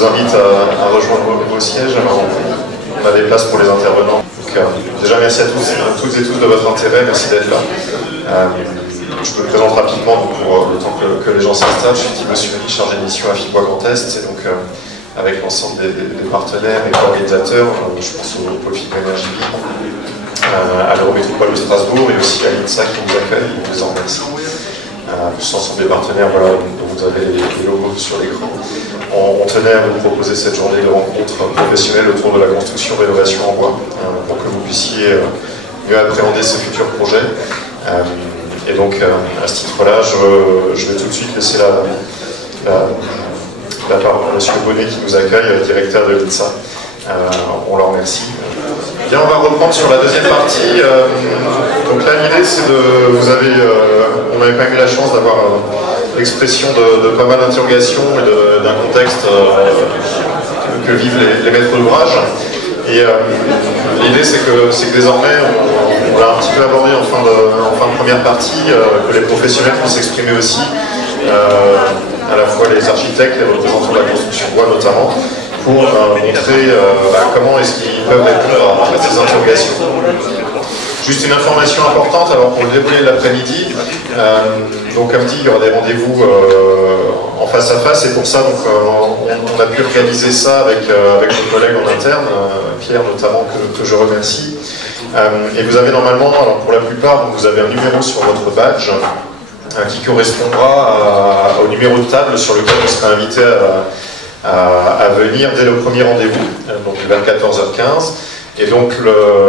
vous invite à rejoindre vos sièges. Alors, on a des places pour les intervenants. Donc, déjà, merci à toutes et tous de votre intérêt. Merci d'être là. Je me présente rapidement donc, pour le temps que les gens s'installent. Je suis Thibaut Sumeli, chargé de mission à FIBOA Grand Est. Et donc, avec l'ensemble des partenaires et organisateurs, je pense au pôle FIBOA Énergie Libre, à l'Eurométropole de Strasbourg et aussi à l'INSA qui nous accueille. On vous en remercie. Plus l'ensemble des partenaires voilà, dont vous avez les logos sur l'écran. On tenait à vous proposer cette journée de rencontre professionnelle autour de la construction-rénovation en bois pour que vous puissiez mieux appréhender ce futur projet. Et donc, à ce titre-là, je vais tout de suite laisser la parole à M. Bonnet qui nous accueille, directeur de l'INSA. On leur remercie. Bien, on va reprendre sur la deuxième partie. Donc là, l'idée, c'est de... on avait quand même eu la chance d'avoir l'expression de pas mal d'interrogations et d'un contexte que vivent les maîtres d'ouvrage. Et l'idée, c'est que désormais, on l'a un petit peu abordé en fin de première partie, que les professionnels puissent s'exprimer aussi, à la fois les architectes, les représentants de la construction bois notamment, pour montrer comment est-ce qu'ils peuvent répondre à ces interrogations. Juste une information importante, alors pour le déroulé de l'après-midi, donc comme dit, il y aura des rendez-vous en face à face, et pour ça, donc, on a pu organiser ça avec nos collègues en interne, Pierre notamment, que je remercie. Et vous avez normalement, alors pour la plupart, donc, vous avez un numéro sur votre badge qui correspondra au numéro de table sur lequel vous serez invité à venir dès le premier rendez-vous, donc vers 14h15. Et donc,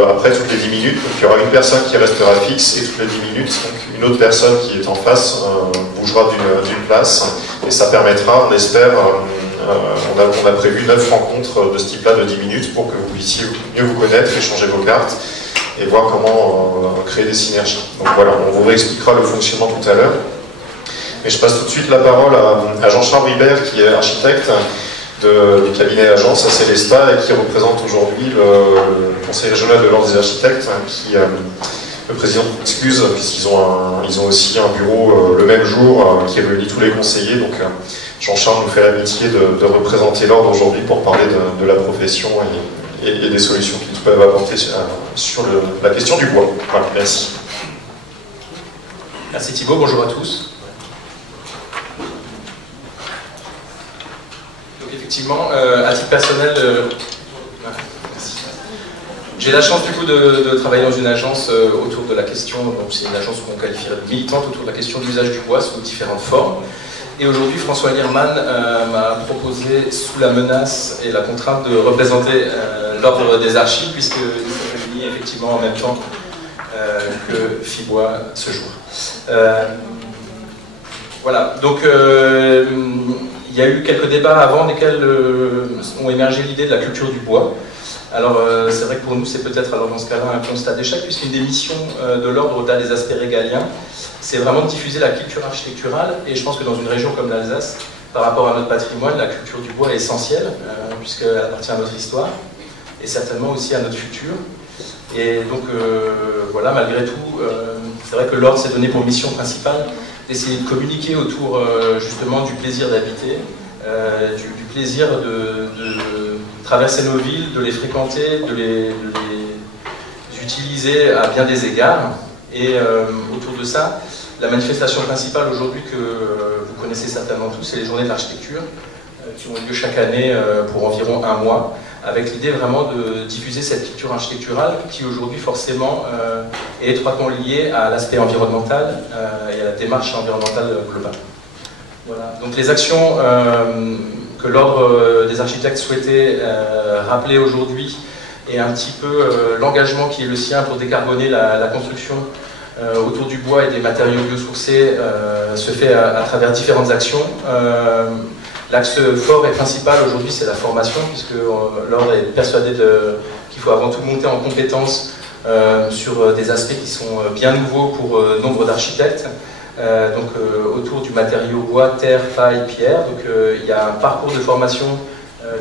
après, toutes les 10 minutes, donc, il y aura une personne qui restera fixe, et toutes les 10 minutes, donc, une autre personne qui est en face bougera d'une place. Et ça permettra, on espère, on a prévu 9 rencontres de ce type-là de 10 minutes pour que vous puissiez mieux vous connaître, échanger vos cartes et voir comment créer des synergies. Donc voilà, on vous réexpliquera le fonctionnement tout à l'heure. Et je passe tout de suite la parole à Jean-Charles Ribert, qui est architecte du cabinet Agence à Célestat et qui représente aujourd'hui le Conseil régional de l'Ordre des architectes, le président s'excuse puisqu'ils ont aussi un bureau le même jour qui réunit tous les conseillers. Donc Jean-Charles nous fait l'amitié de représenter l'Ordre aujourd'hui pour parler de la profession et des solutions qu'ils peuvent apporter sur la question du bois. Voilà, merci. Merci Thibaut, bonjour à tous. Effectivement, à titre personnel, j'ai la chance du coup de travailler dans une agence autour de la question, donc c'est une agence qu'on qualifierait de militante autour de la question de l'usage du bois sous différentes formes. Et aujourd'hui, François Lierman m'a proposé, sous la menace et la contrainte, de représenter l'Ordre des archives, puisqu'il s'est réuni effectivement en même temps que FIBOA ce jour. Voilà, donc il y a eu quelques débats avant lesquels ont émergé l'idée de la culture du bois. Alors c'est vrai que pour nous c'est peut-être alors dans ce cas-là un constat d'échec, puisqu'une des missions de l'ordre au-delà des aspects régaliens, c'est vraiment de diffuser la culture architecturale, et je pense que dans une région comme l'Alsace, par rapport à notre patrimoine, la culture du bois est essentielle, puisqu'elle appartient à notre histoire, et certainement aussi à notre futur. Et donc voilà, malgré tout, c'est vrai que l'ordre s'est donné pour mission principale d'essayer de communiquer autour justement du plaisir d'habiter, du plaisir de traverser nos villes, de les fréquenter, de les utiliser à bien des égards. Et autour de ça, la manifestation principale aujourd'hui que vous connaissez certainement tous, c'est les journées de l'architecture qui ont lieu chaque année pour environ un mois, avec l'idée vraiment de diffuser cette culture architecturale qui aujourd'hui forcément est étroitement liée à l'aspect environnemental et à la démarche environnementale globale. Voilà. Donc les actions que l'Ordre des architectes souhaitait rappeler aujourd'hui, et un petit peu l'engagement qui est le sien pour décarboner la construction autour du bois et des matériaux biosourcés se fait à travers différentes actions. L'axe fort et principal aujourd'hui, c'est la formation, puisque l'Ordre est persuadé qu'il faut avant tout monter en compétences sur des aspects qui sont bien nouveaux pour nombre d'architectes, autour du matériau bois, terre, paille, pierre. Donc il y a un parcours de formation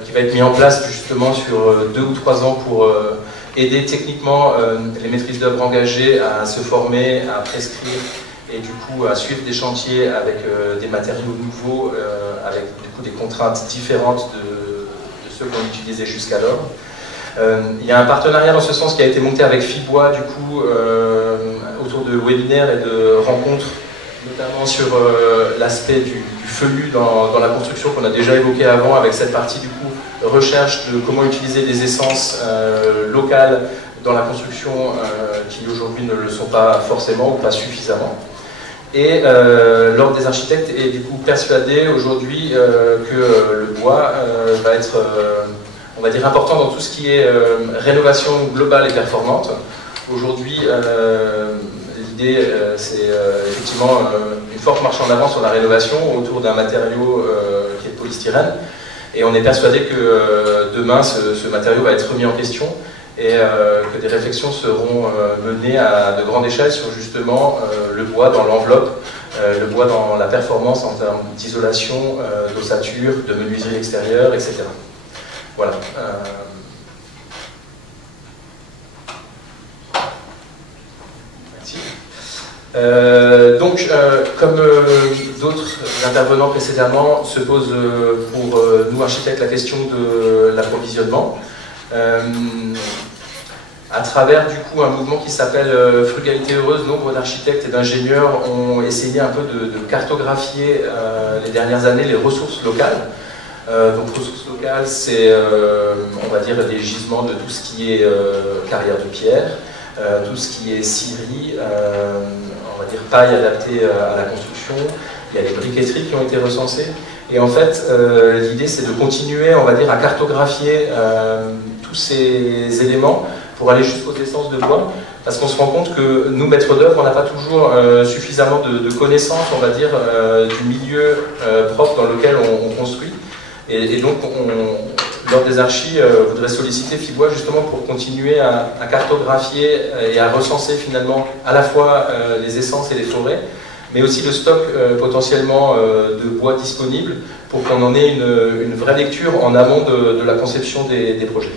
qui va être mis en place justement sur 2 ou 3 ans pour aider techniquement les maîtrises d'œuvre engagées à se former, à prescrire et du coup à suivre des chantiers avec des matériaux nouveaux, avec du coup des contraintes différentes ceux qu'on utilisait jusqu'alors. Il y a un partenariat dans ce sens qui a été monté avec Fibois, du coup, autour de webinaires et de rencontres, notamment sur l'aspect du feuillu dans la construction qu'on a déjà évoqué avant, avec cette partie du coup recherche de comment utiliser des essences locales dans la construction qui aujourd'hui ne le sont pas forcément ou pas suffisamment. Et l'Ordre des architectes est du coup persuadé aujourd'hui que le bois va être, on va dire, important dans tout ce qui est rénovation globale et performante. Aujourd'hui, l'idée, c'est effectivement une forte marche en avant sur la rénovation autour d'un matériau qui est le polystyrène. Et on est persuadé que demain, ce matériau va être remis en question et que des réflexions seront menées à de grandes échelles sur justement le bois dans l'enveloppe, le bois dans la performance en termes d'isolation, d'ossature, de menuiserie extérieure, etc. Voilà. Donc, comme d'autres intervenants précédemment, se pose pour nous architectes la question de l'approvisionnement. À travers du coup un mouvement qui s'appelle Frugalité Heureuse, nombre d'architectes et d'ingénieurs ont essayé un peu de cartographier les dernières années les ressources locales. Donc ressources locales, c'est on va dire des gisements de tout ce qui est carrière de pierre, tout ce qui est scierie, on va dire paille adaptée à la construction. Il y a les briqueteries qui ont été recensées. Et en fait, l'idée c'est de continuer, on va dire, à cartographier tous ces éléments pour aller jusqu'aux essences de bois, parce qu'on se rend compte que nous, maîtres d'œuvre, on n'a pas toujours suffisamment de connaissances, on va dire, du milieu propre dans lequel on construit. Et donc, l'Ordre des archis voudrait solliciter Fibois justement pour continuer à cartographier et à recenser finalement à la fois les essences et les forêts, mais aussi le stock potentiellement de bois disponible pour qu'on en ait une vraie lecture en amont de la conception des projets.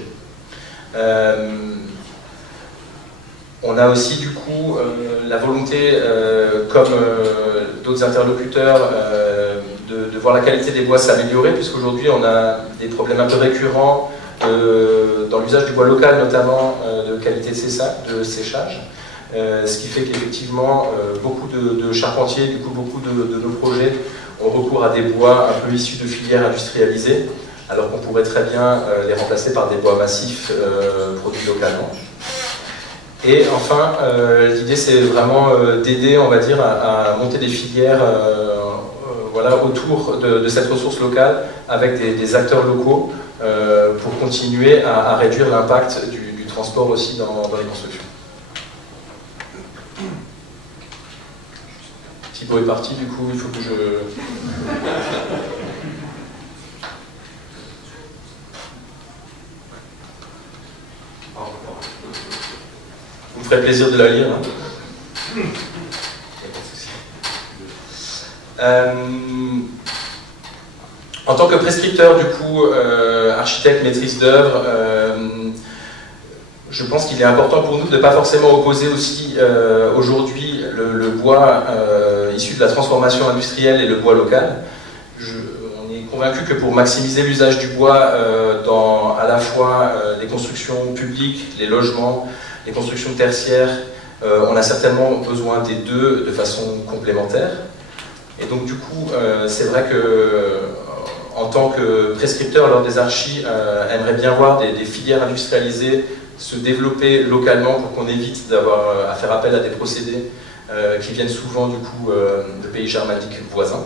On a aussi du coup la volonté, comme d'autres interlocuteurs, de voir la qualité des bois s'améliorer, puisqu'aujourd'hui on a des problèmes un peu récurrents dans l'usage du bois local, notamment de qualité de séchage. Ce qui fait qu'effectivement beaucoup de charpentiers, du coup beaucoup de nos projets ont recours à des bois un peu issus de filières industrialisées, alors qu'on pourrait très bien les remplacer par des bois massifs produits localement. Et enfin, l'idée c'est vraiment d'aider, on va dire, à monter des filières voilà, autour de cette ressource locale avec des acteurs locaux pour continuer à réduire l'impact du transport aussi dans les constructions. Thibaut est parti, du coup il faut que je... Vous me ferez plaisir de la lire. En tant que prescripteur, du coup, architecte, maîtrise d'œuvre, je pense qu'il est important pour nous de ne pas forcément opposer aussi aujourd'hui le bois issu de la transformation industrielle et le bois local. On est convaincu que pour maximiser l'usage du bois dans à la fois les constructions publiques, les logements, les constructions tertiaires, on a certainement besoin des deux de façon complémentaire. Et donc du coup, c'est vrai que en tant que prescripteur, l'Ordre des archis aimerait bien voir des filières industrialisées se développer localement pour qu'on évite d'avoir à faire appel à des procédés qui viennent souvent du coup de pays germaniques voisins.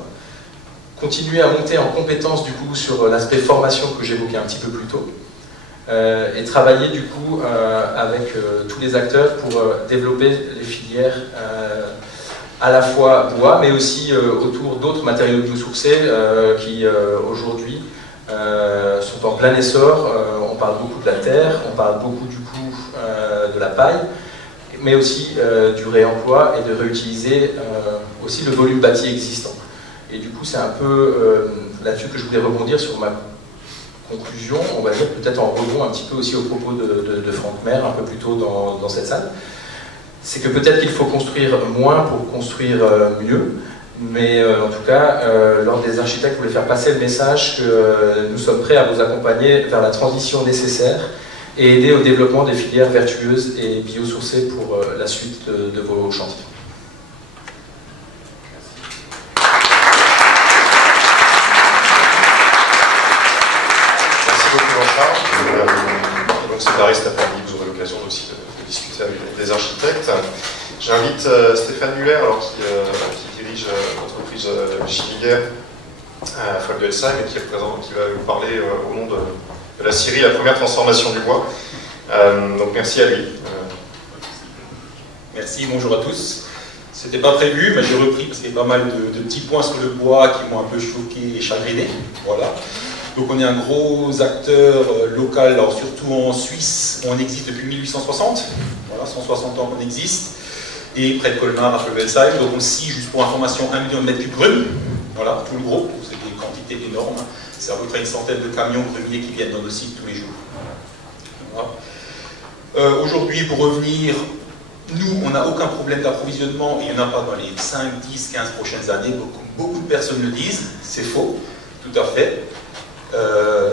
Continuer à monter en compétence du coup sur l'aspect formation que j'évoquais un petit peu plus tôt. Et travailler du coup avec tous les acteurs pour développer les filières à la fois bois, mais aussi autour d'autres matériaux biosourcés qui aujourd'hui sont en plein essor. On parle beaucoup de la terre, on parle beaucoup du coup de la paille, mais aussi du réemploi et de réutiliser aussi le volume bâti existant. Et du coup, c'est un peu là-dessus que je voulais rebondir sur ma conclusion, on va dire, peut-être en rebond un petit peu aussi au propos de Franck Maire, un peu plus tôt dans cette salle. C'est que peut-être qu'il faut construire moins pour construire mieux, Mais en tout cas, l'Ordre des architectes voulait faire passer le message que nous sommes prêts à vous accompagner vers la transition nécessaire et aider au développement des filières vertueuses et biosourcées pour la suite de vos chantiers. Merci beaucoup Jean-Charles. Donc c'est Paris cet après-midi, vous aurez l'occasion aussi de discuter avec des architectes. J'invite Stéphane Muller, alors, qui dirige l'entreprise Schilliger à Folgelsheim et qui va vous parler au nom de la scierie, la première transformation du bois. Donc merci à lui. Merci, bonjour à tous. C'était pas prévu, mais j'ai repris parce qu'il y a pas mal de petits points sur le bois qui m'ont un peu choqué et chagriné. Voilà. Donc on est un gros acteur local, alors surtout en Suisse, on existe depuis 1860. Voilà, 160 ans qu'on existe. Et près de Colmar, à Folgelsheim. Donc on scie, juste pour information, 1 million de mètres cubes bruns. Voilà, tout le gros. C'est des quantités énormes. C'est à peu près une centaine de camions grumiers qui viennent dans nos sites tous les jours. Voilà. Aujourd'hui, pour revenir, nous, on n'a aucun problème d'approvisionnement. Il n'y en a pas dans les 5, 10, 15 prochaines années. Beaucoup de personnes le disent. C'est faux, tout à fait.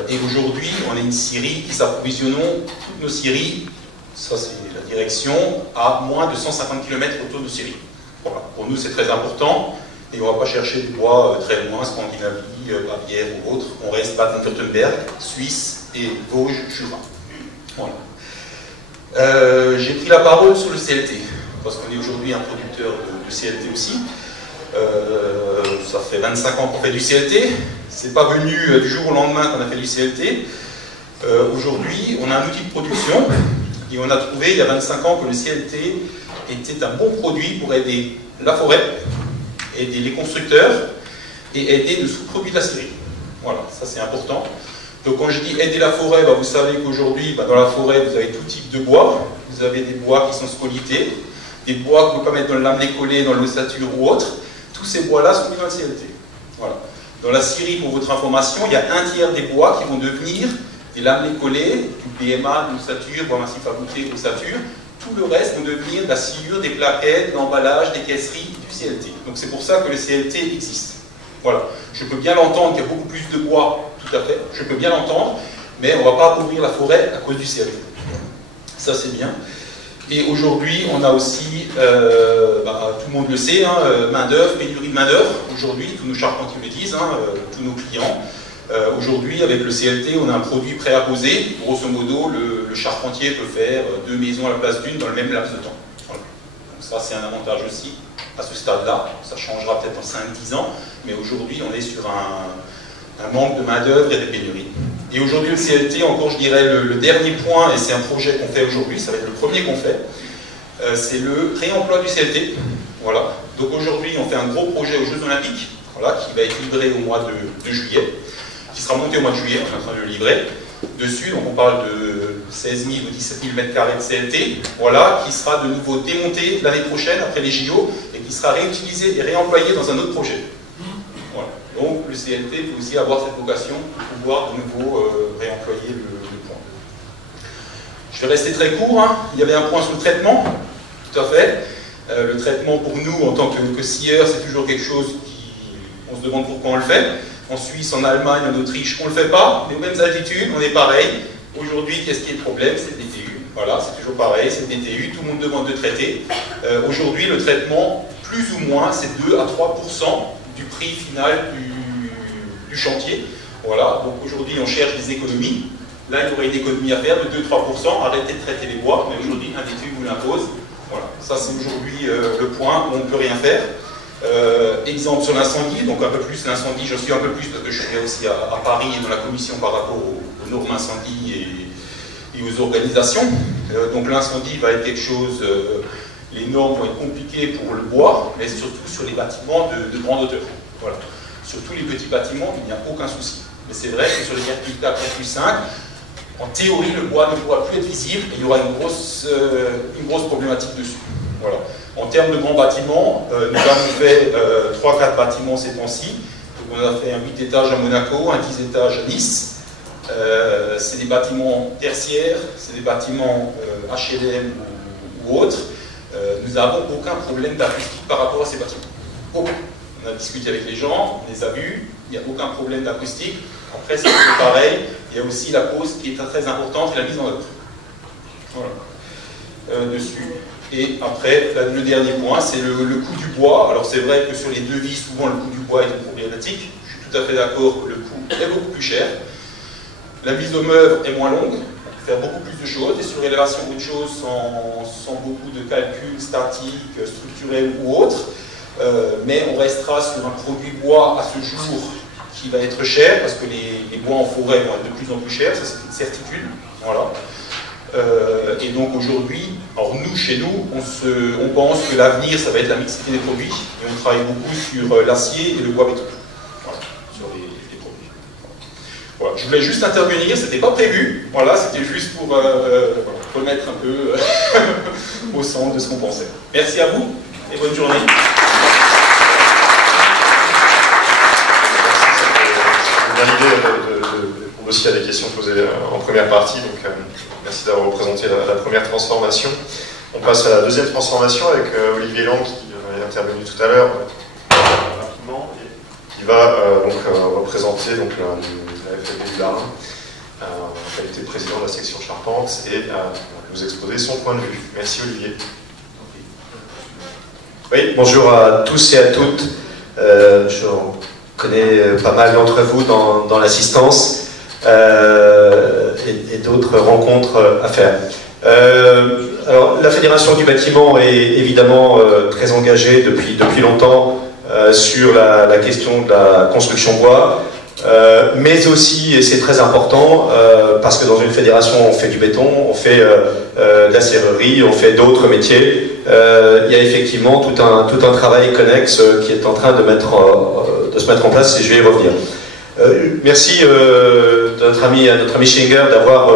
Et aujourd'hui, on a une scierie qui s'approvisionnons, toutes nos scieries, ça c'est la direction, à moins de 150 km autour de scierie. Voilà. Pour nous, c'est très important. Et on ne va pas chercher du bois très loin, Scandinavie, Bavière ou autre. On reste Baden-Württemberg, Suisse et Vosges-Jura. Voilà. J'ai pris la parole sur le CLT, parce qu'on est aujourd'hui un producteur de CLT aussi. Ça fait 25 ans qu'on fait du CLT. C'est pas venu du jour au lendemain qu'on a fait du CLT. Aujourd'hui, on a un outil de production et on a trouvé il y a 25 ans que le CLT était un bon produit pour aider la forêt, aider les constructeurs et aider le sous-produit de la scierie. Voilà, ça c'est important. Donc quand je dis aider la forêt, vous savez qu'aujourd'hui, dans la forêt, vous avez tout type de bois. Vous avez des bois qui sont scolités, des bois qu'on ne peut pas mettre dans le lamelé collé, dans l'ossature ou autre. Tous ces bois-là sont mis dans le CLT. Voilà. Dans la scierie, pour votre information, il y a un tiers des bois qui vont devenir des lamelés collés, du PMA, de l'ossature, bois massif à boucler, ossature. Tout le reste vont devenir de la sciure, des plaquettes, de l'emballage, des caisseries, du CLT. Donc c'est pour ça que le CLT existe. Voilà. Je peux bien l'entendre qu'il y a beaucoup plus de bois, tout à fait, je peux bien l'entendre, mais on ne va pas appauvrir la forêt à cause du CLT. Ça c'est bien. Et aujourd'hui, on a aussi, tout le monde le sait, main-d'œuvre, pénurie de main-d'œuvre. Aujourd'hui, tous nos charpentiers le disent, tous nos clients. Aujourd'hui, avec le CLT, on a un produit prêt à poser. Grosso modo, le charpentier peut faire 2 maisons à la place d'une dans le même laps de temps. Voilà. Donc ça, c'est un avantage aussi à ce stade-là. Ça changera peut-être en 5-10 ans, mais aujourd'hui, on est sur un manque de main-d'œuvre et des pénuries. Et aujourd'hui, le CLT, encore je dirais le dernier point, et c'est un projet qu'on fait aujourd'hui, ça va être le premier qu'on fait, c'est le réemploi du CLT. Voilà. Donc aujourd'hui, on fait un gros projet aux Jeux Olympiques, voilà, qui va être livré au mois de juillet, qui sera monté au mois de juillet, on est en train de le livrer. Dessus, donc on parle de 16 000 ou 17 000 m² de CLT, voilà, qui sera de nouveau démonté l'année prochaine, après les JO, et qui sera réutilisé et réemployé dans un autre projet. Voilà. Donc le CLT peut aussi avoir cette vocation de pouvoir de nouveau réemployer le point. Je vais rester très court. Il y avait un point sur le traitement, tout à fait. Le traitement pour nous, en tant que scieurs, c'est toujours quelque chose on se demande pourquoi on le fait. En Suisse, en Allemagne, en Autriche, on ne le fait pas. Les mêmes altitudes, on est pareil. Aujourd'hui, qu'est-ce qui est le problème? C'est le DTU. Voilà, c'est toujours pareil, c'est le DTU. Tout le monde demande de traiter. Aujourd'hui, le traitement, plus ou moins, c'est 2 à 3% du prix final du chantier. Voilà, donc aujourd'hui on cherche des économies. Là il y aurait une économie à faire de 2-3%, arrêtez de traiter les bois, mais aujourd'hui un DTU vous l'impose. Voilà, ça c'est aujourd'hui le point où on ne peut rien faire. Exemple sur l'incendie, donc un peu plus l'incendie, je suis un peu plus parce que je suis aussi à Paris et dans la commission par rapport aux normes incendie et aux organisations. Donc l'incendie va être quelque chose, les normes vont être compliquées pour le bois, mais surtout sur les bâtiments de grande hauteur. Voilà. Sur tous les petits bâtiments, il n'y a aucun souci. Mais c'est vrai que sur les 4+4, 4+5, en théorie, le bois ne pourra plus être visible et il y aura une grosse problématique dessus. Voilà. En termes de grands bâtiments, nous avons fait 3-4 bâtiments ces temps-ci. On a fait un 8 étages à Monaco, un 10 étages à Nice. C'est des bâtiments tertiaires, c'est des bâtiments HLM ou autres. Nous n'avons aucun problème d'acoustique par rapport à ces bâtiments. Aucun. On a discuté avec les gens, on les a vus, il n'y a aucun problème d'acoustique. Après, c'est pareil, il y a aussi la pause qui est très importante et la mise en œuvre. Voilà. Dessus. Et après, le dernier point, c'est le coût du bois. Alors c'est vrai que sur les devis, souvent le coût du bois est une problématique. Je suis tout à fait d'accord que le coût est beaucoup plus cher. La mise en œuvre est moins longue, on peut faire beaucoup plus de choses, et sur l'élévation autre chose sans beaucoup de calculs statiques, structurels ou autres. Mais on restera sur un produit bois à ce jour qui va être cher, parce que les bois en forêt vont être de plus en plus chers, ça c'est une certitude. Voilà. Et donc aujourd'hui, alors nous, chez nous, on pense que l'avenir, ça va être la mixité des produits, et on travaille beaucoup sur l'acier et le bois béton. Voilà, sur les produits. Voilà, je voulais juste intervenir, c'était pas prévu, voilà, c'était juste pour remettre un peu au centre de ce qu'on pensait. Merci à vous, et bonne journée. Bien l'idée de répondre aussi à des questions posées en première partie, donc merci d'avoir représenté la première transformation. On passe à la deuxième transformation avec Olivier Lang qui est intervenu tout à l'heure rapidement et qui va représenter donc, la FFB du Bas-Rhin en qualité de président de la section Charpente et nous exposer son point de vue. Merci Olivier. Oui, bonjour à tous et à toutes. Je connais pas mal d'entre vous dans l'assistance et d'autres rencontres à faire. Alors, la Fédération du bâtiment est évidemment très engagée depuis longtemps sur la question de la construction bois, mais aussi, et c'est très important, parce que dans une fédération on fait du béton, on fait de la serrurerie, on fait d'autres métiers, il y a effectivement tout un travail connexe qui est en train de se mettre en place, et je vais y revenir. Merci à notre ami Schinger d'avoir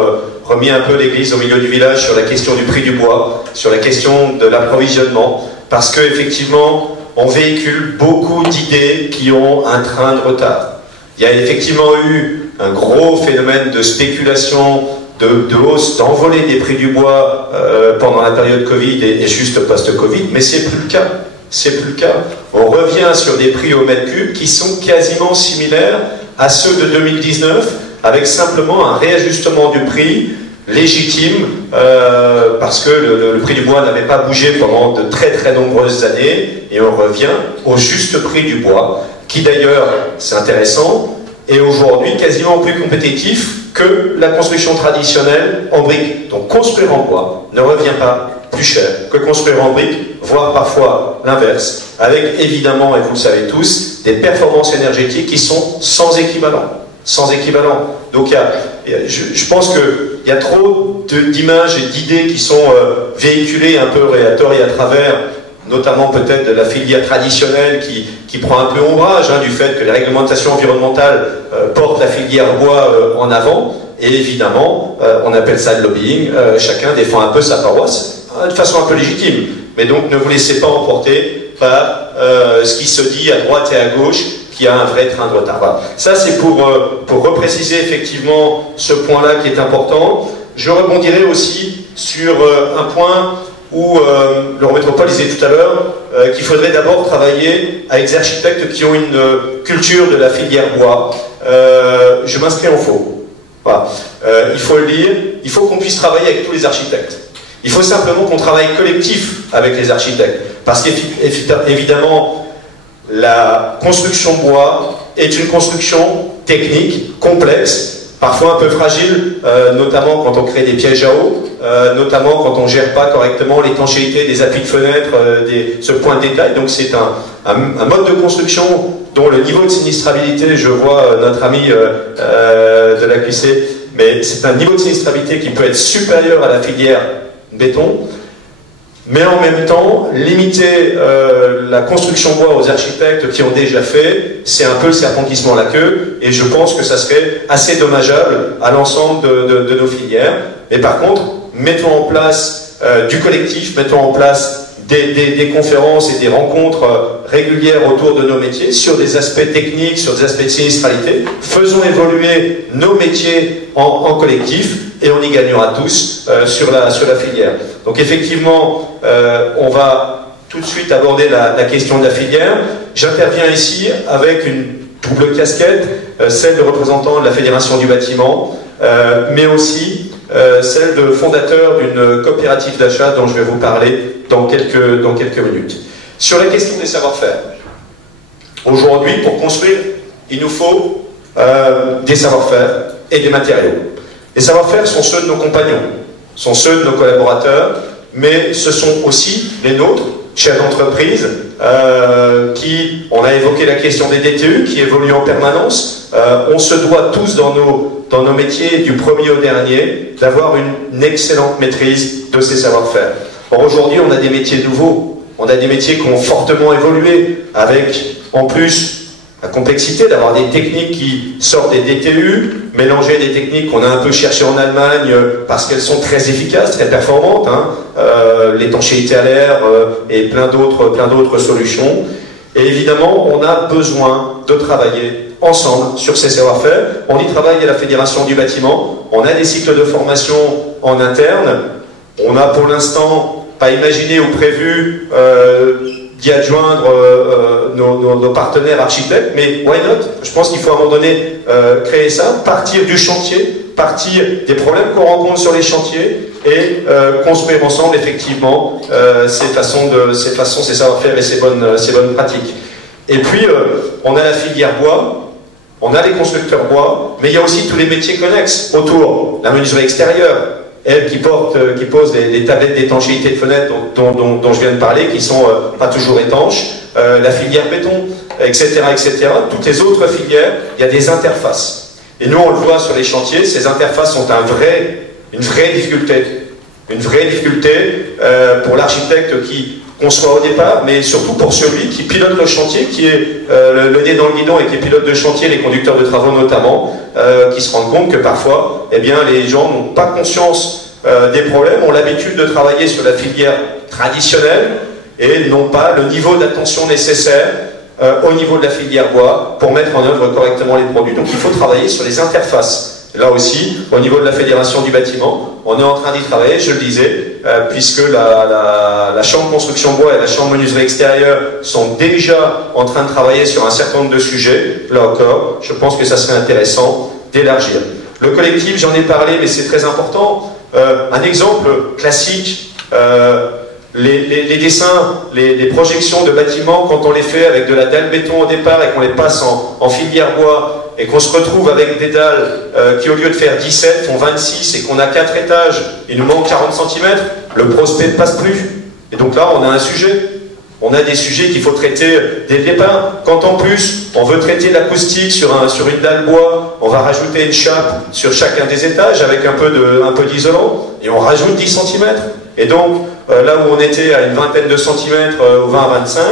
remis un peu l'église au milieu du village sur la question du prix du bois, sur la question de l'approvisionnement, parce qu'effectivement, on véhicule beaucoup d'idées qui ont un train de retard. Il y a effectivement eu un gros phénomène de spéculation, de hausse, d'envolée des prix du bois pendant la période Covid et juste post-Covid, mais c'est plus le cas. C'est plus le cas. On revient sur des prix au mètre cube qui sont quasiment similaires à ceux de 2019, avec simplement un réajustement du prix légitime, parce que le prix du bois n'avait pas bougé pendant de très très nombreuses années, et on revient au juste prix du bois, qui d'ailleurs, c'est intéressant, est aujourd'hui quasiment plus compétitif que la construction traditionnelle en briques. Donc construire en bois ne revient pas plus cher que construire en briques, voire parfois l'inverse, avec évidemment, et vous le savez tous, des performances énergétiques qui sont sans équivalent. Sans équivalent. Donc je pense qu'il y a trop d'images et d'idées qui sont véhiculées un peu à tort et à travers, notamment peut-être de la filière traditionnelle qui prend un peu ombrage du fait que les réglementations environnementales portent la filière bois en avant, et évidemment, on appelle ça le lobbying, chacun défend un peu sa paroisse, de façon un peu légitime, mais donc ne vous laissez pas emporter par ce qui se dit à droite et à gauche, qui a un vrai train de retard. Voilà. Ça c'est pour repréciser effectivement ce point-là qui est important. Je rebondirai aussi sur un point où l'Eurométropole disait tout à l'heure qu'il faudrait d'abord travailler avec des architectes qui ont une culture de la filière bois. Je m'inscris en faux. Voilà. Il faut le dire, il faut qu'on puisse travailler avec tous les architectes. Il faut simplement qu'on travaille collectif avec les architectes. Parce qu'évidemment, la construction bois est une construction technique, complexe, parfois un peu fragile, notamment quand on crée des pièges à eau, notamment quand on ne gère pas correctement l'étanchéité des appuis de fenêtre, ce point de détail. Donc c'est un mode de construction dont le niveau de sinistrabilité, je vois notre ami de la QC, mais c'est un niveau de sinistrabilité qui peut être supérieur à la filière béton, mais en même temps, limiter la construction bois aux architectes qui ont déjà fait, c'est un peu le serpent qui se mord la queue, et je pense que ça serait assez dommageable à l'ensemble de nos filières. Mais par contre, mettons en place du collectif, mettons en place des conférences et des rencontres régulières autour de nos métiers, sur des aspects techniques, sur des aspects de sinistralité. Faisons évoluer nos métiers en collectif, et on y gagnera tous sur la filière. Donc effectivement, on va tout de suite aborder la question de la filière. J'interviens ici avec une double casquette, celle de représentant de la Fédération du bâtiment, mais aussi celle de fondateur d'une coopérative d'achat dont je vais vous parler dans quelques minutes. Sur la question des savoir-faire, aujourd'hui, pour construire, il nous faut des savoir-faire et des matériaux. Les savoir-faire sont ceux de nos compagnons, sont ceux de nos collaborateurs, mais ce sont aussi les nôtres, chefs d'entreprise, qui, on a évoqué la question des DTU, qui évoluent en permanence. On se doit tous dans nos métiers, du premier au dernier, d'avoir une excellente maîtrise de ces savoir-faire. Or aujourd'hui, on a des métiers nouveaux, on a des métiers qui ont fortement évolué, avec en plus la complexité d'avoir des techniques qui sortent des DTU, mélanger des techniques qu'on a un peu cherchées en Allemagne parce qu'elles sont très efficaces, très performantes, l'étanchéité à l'air et plein d'autres solutions. Et évidemment, on a besoin de travailler ensemble sur ces savoir-faire. On y travaille à la Fédération du bâtiment, on a des cycles de formation en interne, on n'a pour l'instant pas imaginé ou prévu d'y adjoindre nos partenaires architectes, mais why not? Je pense qu'il faut à un moment donné créer ça, partir du chantier, partir des problèmes qu'on rencontre sur les chantiers et construire ensemble effectivement ces savoir-faire et ces bonnes pratiques. Et puis on a la filière bois, on a les constructeurs bois, mais il y a aussi tous les métiers connexes autour, la menuiserie extérieure, elle qui pose des tablettes d'étanchéité de fenêtres dont je viens de parler, qui sont pas toujours étanches, la filière béton, etc., etc. Toutes les autres filières, il y a des interfaces. Et nous, on le voit sur les chantiers, ces interfaces sont une vraie difficulté. Une vraie difficulté pour l'architecte qui conçoit au départ, mais surtout pour celui qui pilote le chantier, qui est le nez dans le guidon et qui est pilote de chantier, les conducteurs de travaux notamment, qui se rendent compte que parfois, eh bien, les gens n'ont pas conscience des problèmes, ont l'habitude de travailler sur la filière traditionnelle et n'ont pas le niveau d'attention nécessaire au niveau de la filière bois pour mettre en œuvre correctement les produits. Donc il faut travailler sur les interfaces. Là aussi, au niveau de la Fédération du bâtiment, on est en train d'y travailler, je le disais, puisque la chambre construction bois et la chambre menuiserie extérieure sont déjà en train de travailler sur un certain nombre de sujets. Là encore, je pense que ça serait intéressant d'élargir. Le collectif, j'en ai parlé, mais c'est très important. Un exemple classique, les dessins, les projections de bâtiments, quand on les fait avec de la dalle béton au départ et qu'on les passe en filière bois, et qu'on se retrouve avec des dalles qui, au lieu de faire 17, font 26, et qu'on a 4 étages, il nous manque 40 cm, le prospect ne passe plus. Et donc là, on a un sujet. On a des sujets qu'il faut traiter dès le départ. Quand en plus, on veut traiter l'acoustique sur une dalle bois, on va rajouter une chape sur chacun des étages avec un peu d'isolant, et on rajoute 10 cm. Et donc, là où on était à une vingtaine de centimètres au 20 à 25,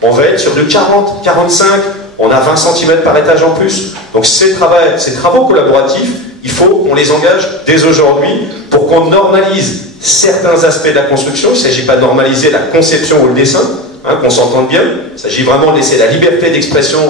on va être sur du 40, 45, on a 20 cm par étage en plus. Donc ces travaux collaboratifs, il faut qu'on les engage dès aujourd'hui pour qu'on normalise certains aspects de la construction. Il ne s'agit pas de normaliser la conception ou le dessin, qu'on s'entende bien. Il s'agit vraiment de laisser la liberté d'expression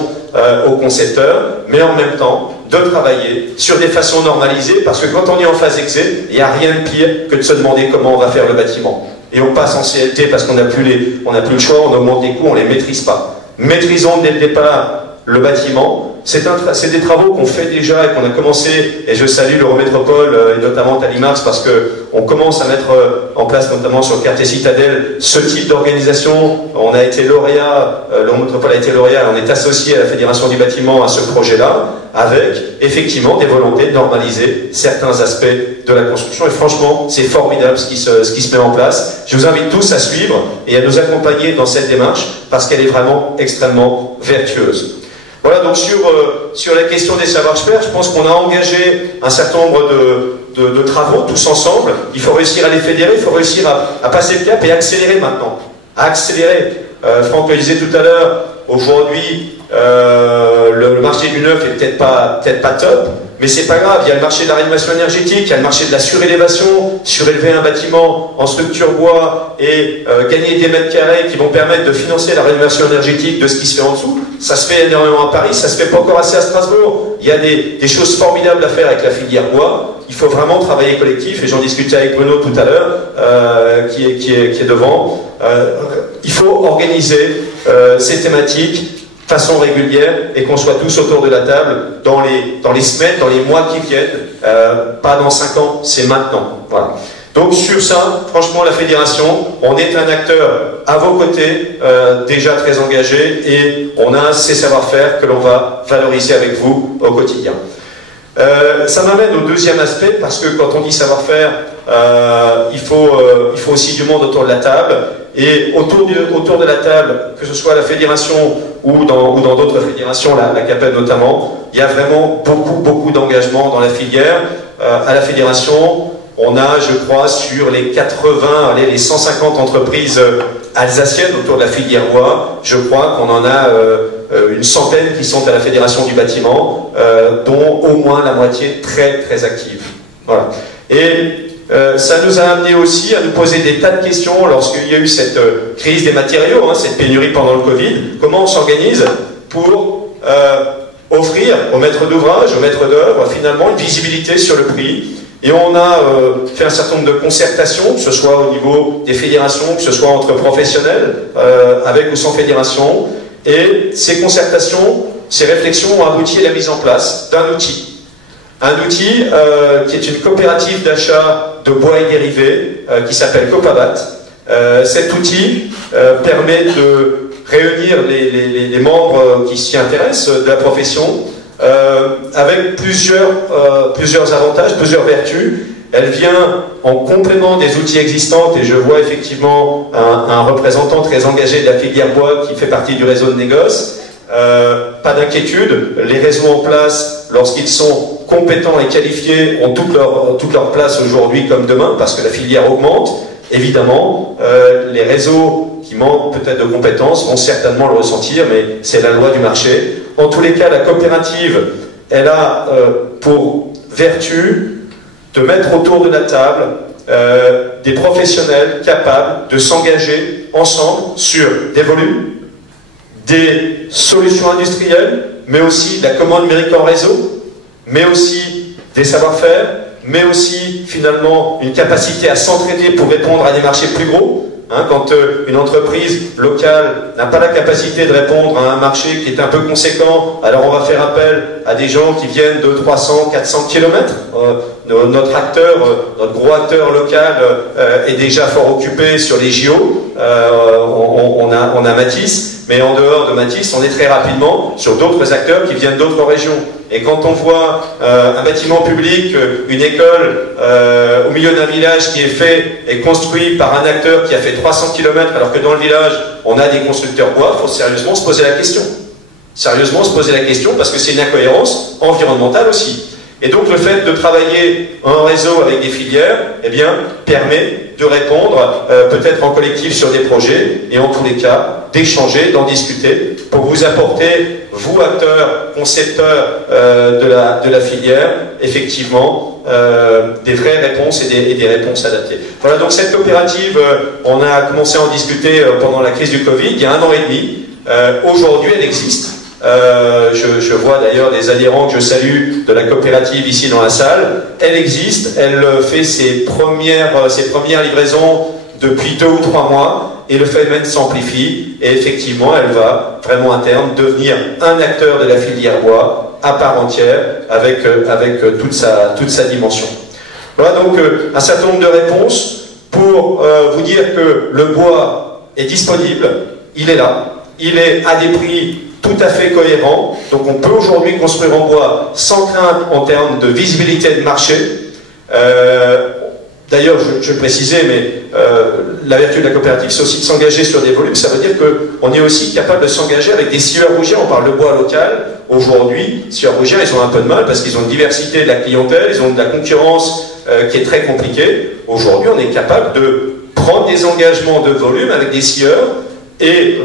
aux concepteurs, mais en même temps de travailler sur des façons normalisées, parce que quand on est en phase exé, il n'y a rien de pire que de se demander comment on va faire le bâtiment. Et on passe en CLT parce qu'on n'a plus le choix, on augmente les coûts, on ne les maîtrise pas. Maîtrisons dès le départ le bâtiment. C'est des travaux qu'on fait déjà et qu'on a commencé, et je salue l'Eurométropole et notamment Talimax parce qu'on commence à mettre en place, notamment sur le quartier Citadelle, ce type d'organisation. On a été lauréat, l'Eurométropole a été lauréat, et on est associé à la Fédération du bâtiment à ce projet-là, avec effectivement des volontés de normaliser certains aspects de la construction. Et franchement, c'est formidable ce qui se met en place. Je vous invite tous à suivre et à nous accompagner dans cette démarche parce qu'elle est vraiment extrêmement vertueuse. Voilà, donc sur la question des savoir-faire, je pense qu'on a engagé un certain nombre de travaux tous ensemble. Il faut réussir à les fédérer, il faut réussir à passer le cap et accélérer maintenant. À accélérer. Franck le disait tout à l'heure, aujourd'hui, le marché du neuf est peut-être pas top, mais c'est pas grave. Il y a le marché de la rénovation énergétique, il y a le marché de la surélévation, surélever un bâtiment en structure bois et gagner des mètres carrés qui vont permettre de financer la rénovation énergétique de ce qui se fait en dessous. Ça se fait énormément à Paris, ça se fait pas encore assez à Strasbourg. Il y a des choses formidables à faire avec la filière bois. Il faut vraiment travailler collectif, et j'en discutais avec Bruno tout à l'heure, qui est devant. il faut organiser ces thématiques de façon régulière et qu'on soit tous autour de la table dans les semaines, dans les mois qui viennent, pas dans 5 ans, c'est maintenant. Voilà. Donc sur ça, franchement, la fédération, on est un acteur à vos côtés, déjà très engagé, et on a ces savoir-faire que l'on va valoriser avec vous au quotidien. Ça m'amène au deuxième aspect, parce que quand on dit savoir-faire, il faut aussi du monde autour de la table, et autour de la table, que ce soit à la fédération ou dans d'autres fédérations, la CAPEB notamment, il y a vraiment beaucoup d'engagement dans la filière. À la fédération, on a, je crois, sur les 80, les 150 entreprises alsaciennes autour de la filière bois, je crois qu'on en a une centaine qui sont à la fédération du bâtiment, dont au moins la moitié très active. Voilà. Et ça nous a amené aussi à nous poser des tas de questions lorsqu'il y a eu cette crise des matériaux, cette pénurie pendant le Covid. Comment on s'organise pour offrir aux maîtres d'ouvrage, aux maîtres d'œuvre, finalement une visibilité sur le prix. Et on a fait un certain nombre de concertations, que ce soit au niveau des fédérations, que ce soit entre professionnels, avec ou sans fédération. Et ces concertations, ces réflexions ont abouti à la mise en place d'un outil. Un outil qui est une coopérative d'achat de bois et dérivés qui s'appelle Copabat. Cet outil permet de réunir les membres qui s'y intéressent de la profession avec plusieurs avantages, plusieurs vertus. Elle vient en complément des outils existants, et je vois effectivement un représentant très engagé de la filière bois qui fait partie du réseau de négoce. Pas d'inquiétude, les réseaux en place, lorsqu'ils sont compétents et qualifiés, ont toute leur place aujourd'hui comme demain, parce que la filière augmente. Évidemment, les réseaux qui manquent peut-être de compétences vont certainement le ressentir, mais c'est la loi du marché. En tous les cas, la coopérative, elle a pour vertu de mettre autour de la table des professionnels capables de s'engager ensemble sur des volumes, des solutions industrielles, mais aussi de la commande numérique en réseau, mais aussi des savoir-faire, mais aussi finalement une capacité à s'entraider pour répondre à des marchés plus gros. Quand une entreprise locale n'a pas la capacité de répondre à un marché qui est un peu conséquent, alors on va faire appel à des gens qui viennent de 300, 400 km. Notre gros acteur local est déjà fort occupé sur les JO. On a Matisse, mais en dehors de Matisse, on est très rapidement sur d'autres acteurs qui viennent d'autres régions. Et quand on voit un bâtiment public, une école au milieu d'un village qui est fait et construit par un acteur qui a fait 300 km, alors que dans le village, on a des constructeurs bois, il faut sérieusement se poser la question. Sérieusement se poser la question, parce que c'est une incohérence environnementale aussi. Et donc le fait de travailler en réseau avec des filières, eh bien, permet de répondre peut-être en collectif sur des projets, et en tous les cas, d'échanger, d'en discuter, pour vous apporter, vous acteurs, concepteurs de la filière, effectivement, des vraies réponses et des réponses adaptées. Voilà, donc cette coopérative, on a commencé à en discuter pendant la crise du Covid, il y a 1 an et demi. Aujourd'hui, elle existe. Je vois d'ailleurs des adhérents que je salue de la coopérative ici dans la salle. Elle existe, elle fait ses premières livraisons depuis 2 ou 3 mois, et le phénomène s'amplifie, et effectivement elle va vraiment à terme devenir un acteur de la filière bois à part entière, avec toute sa dimension. Voilà donc un certain nombre de réponses pour vous dire que le bois est disponible, il est là, il est à des prix tout à fait cohérent. Donc on peut aujourd'hui construire en bois sans crainte en termes de visibilité de marché. D'ailleurs, je le précisais, mais la vertu de la coopérative, c'est aussi de s'engager sur des volumes. Ça veut dire qu'on est aussi capable de s'engager avec des scieurs rougiens. On parle de bois local. Aujourd'hui, scieurs rougiens, ils ont un peu de mal parce qu'ils ont une diversité de la clientèle, ils ont de la concurrence qui est très compliquée. Aujourd'hui, on est capable de prendre des engagements de volume avec des scieurs, et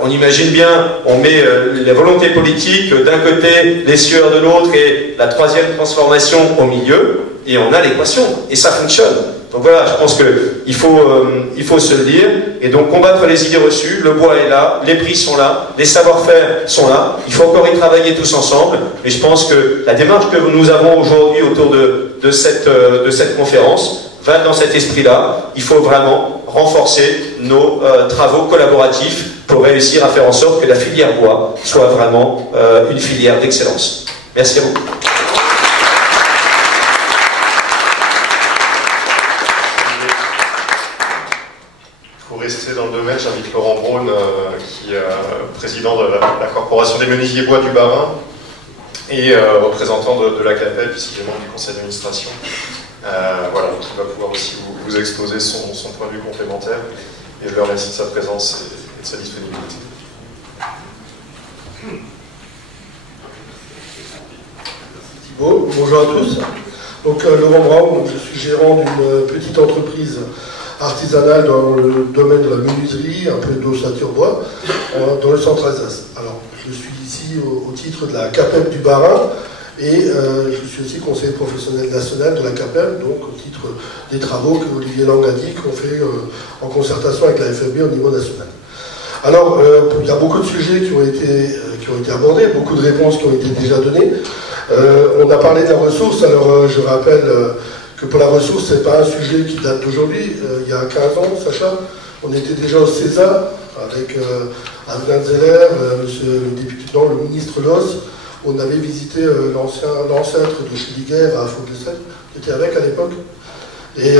on imagine bien, on met les volontés politiques d'un côté, les scieurs de l'autre, et la troisième transformation au milieu, et on a l'équation, et ça fonctionne. Donc voilà, je pense qu'il faut se le dire, et donc combattre les idées reçues. Le bois est là, les prix sont là, les savoir-faire sont là, il faut encore y travailler tous ensemble, mais je pense que la démarche que nous avons aujourd'hui autour de cette conférence va dans cet esprit-là. Il faut vraiment renforcer nos travaux collaboratifs pour réussir à faire en sorte que la filière bois soit vraiment une filière d'excellence. Merci à vous. Pour rester dans le domaine, j'invite Laurent Braun, qui est président de la Corporation des menuisiers bois du Bas-Rhin et représentant de la CAPEL, puisqu'il est membre du conseil d'administration. Voilà, donc il va pouvoir aussi vous exposer son point de vue complémentaire, et je le remercie de sa présence et de sa disponibilité. Thibault, bonjour à tous. Donc Laurent Braun, je suis gérant d'une petite entreprise artisanale dans le domaine de la menuiserie, un peu d'ossature bois, dans le centre Alsace. Alors, je suis ici au titre de la CAPEB du Bas-Rhin, et je suis aussi conseiller professionnel national de la CAPEB, donc au titre des travaux que Olivier Lang a dit qu'on fait en concertation avec la FFB au niveau national. Alors, il y a beaucoup de sujets qui ont été abordés, beaucoup de réponses qui ont été déjà données. On a parlé de la ressource, alors je rappelle que pour la ressource, ce n'est pas un sujet qui date d'aujourd'hui. Il y a 15 ans, Sacha, on était déjà au César avec Adrien Zeller, le député, non, le ministre Loss. On avait visité l'ancêtre de Schlieger à Fauquesel, qui était avec à l'époque. Et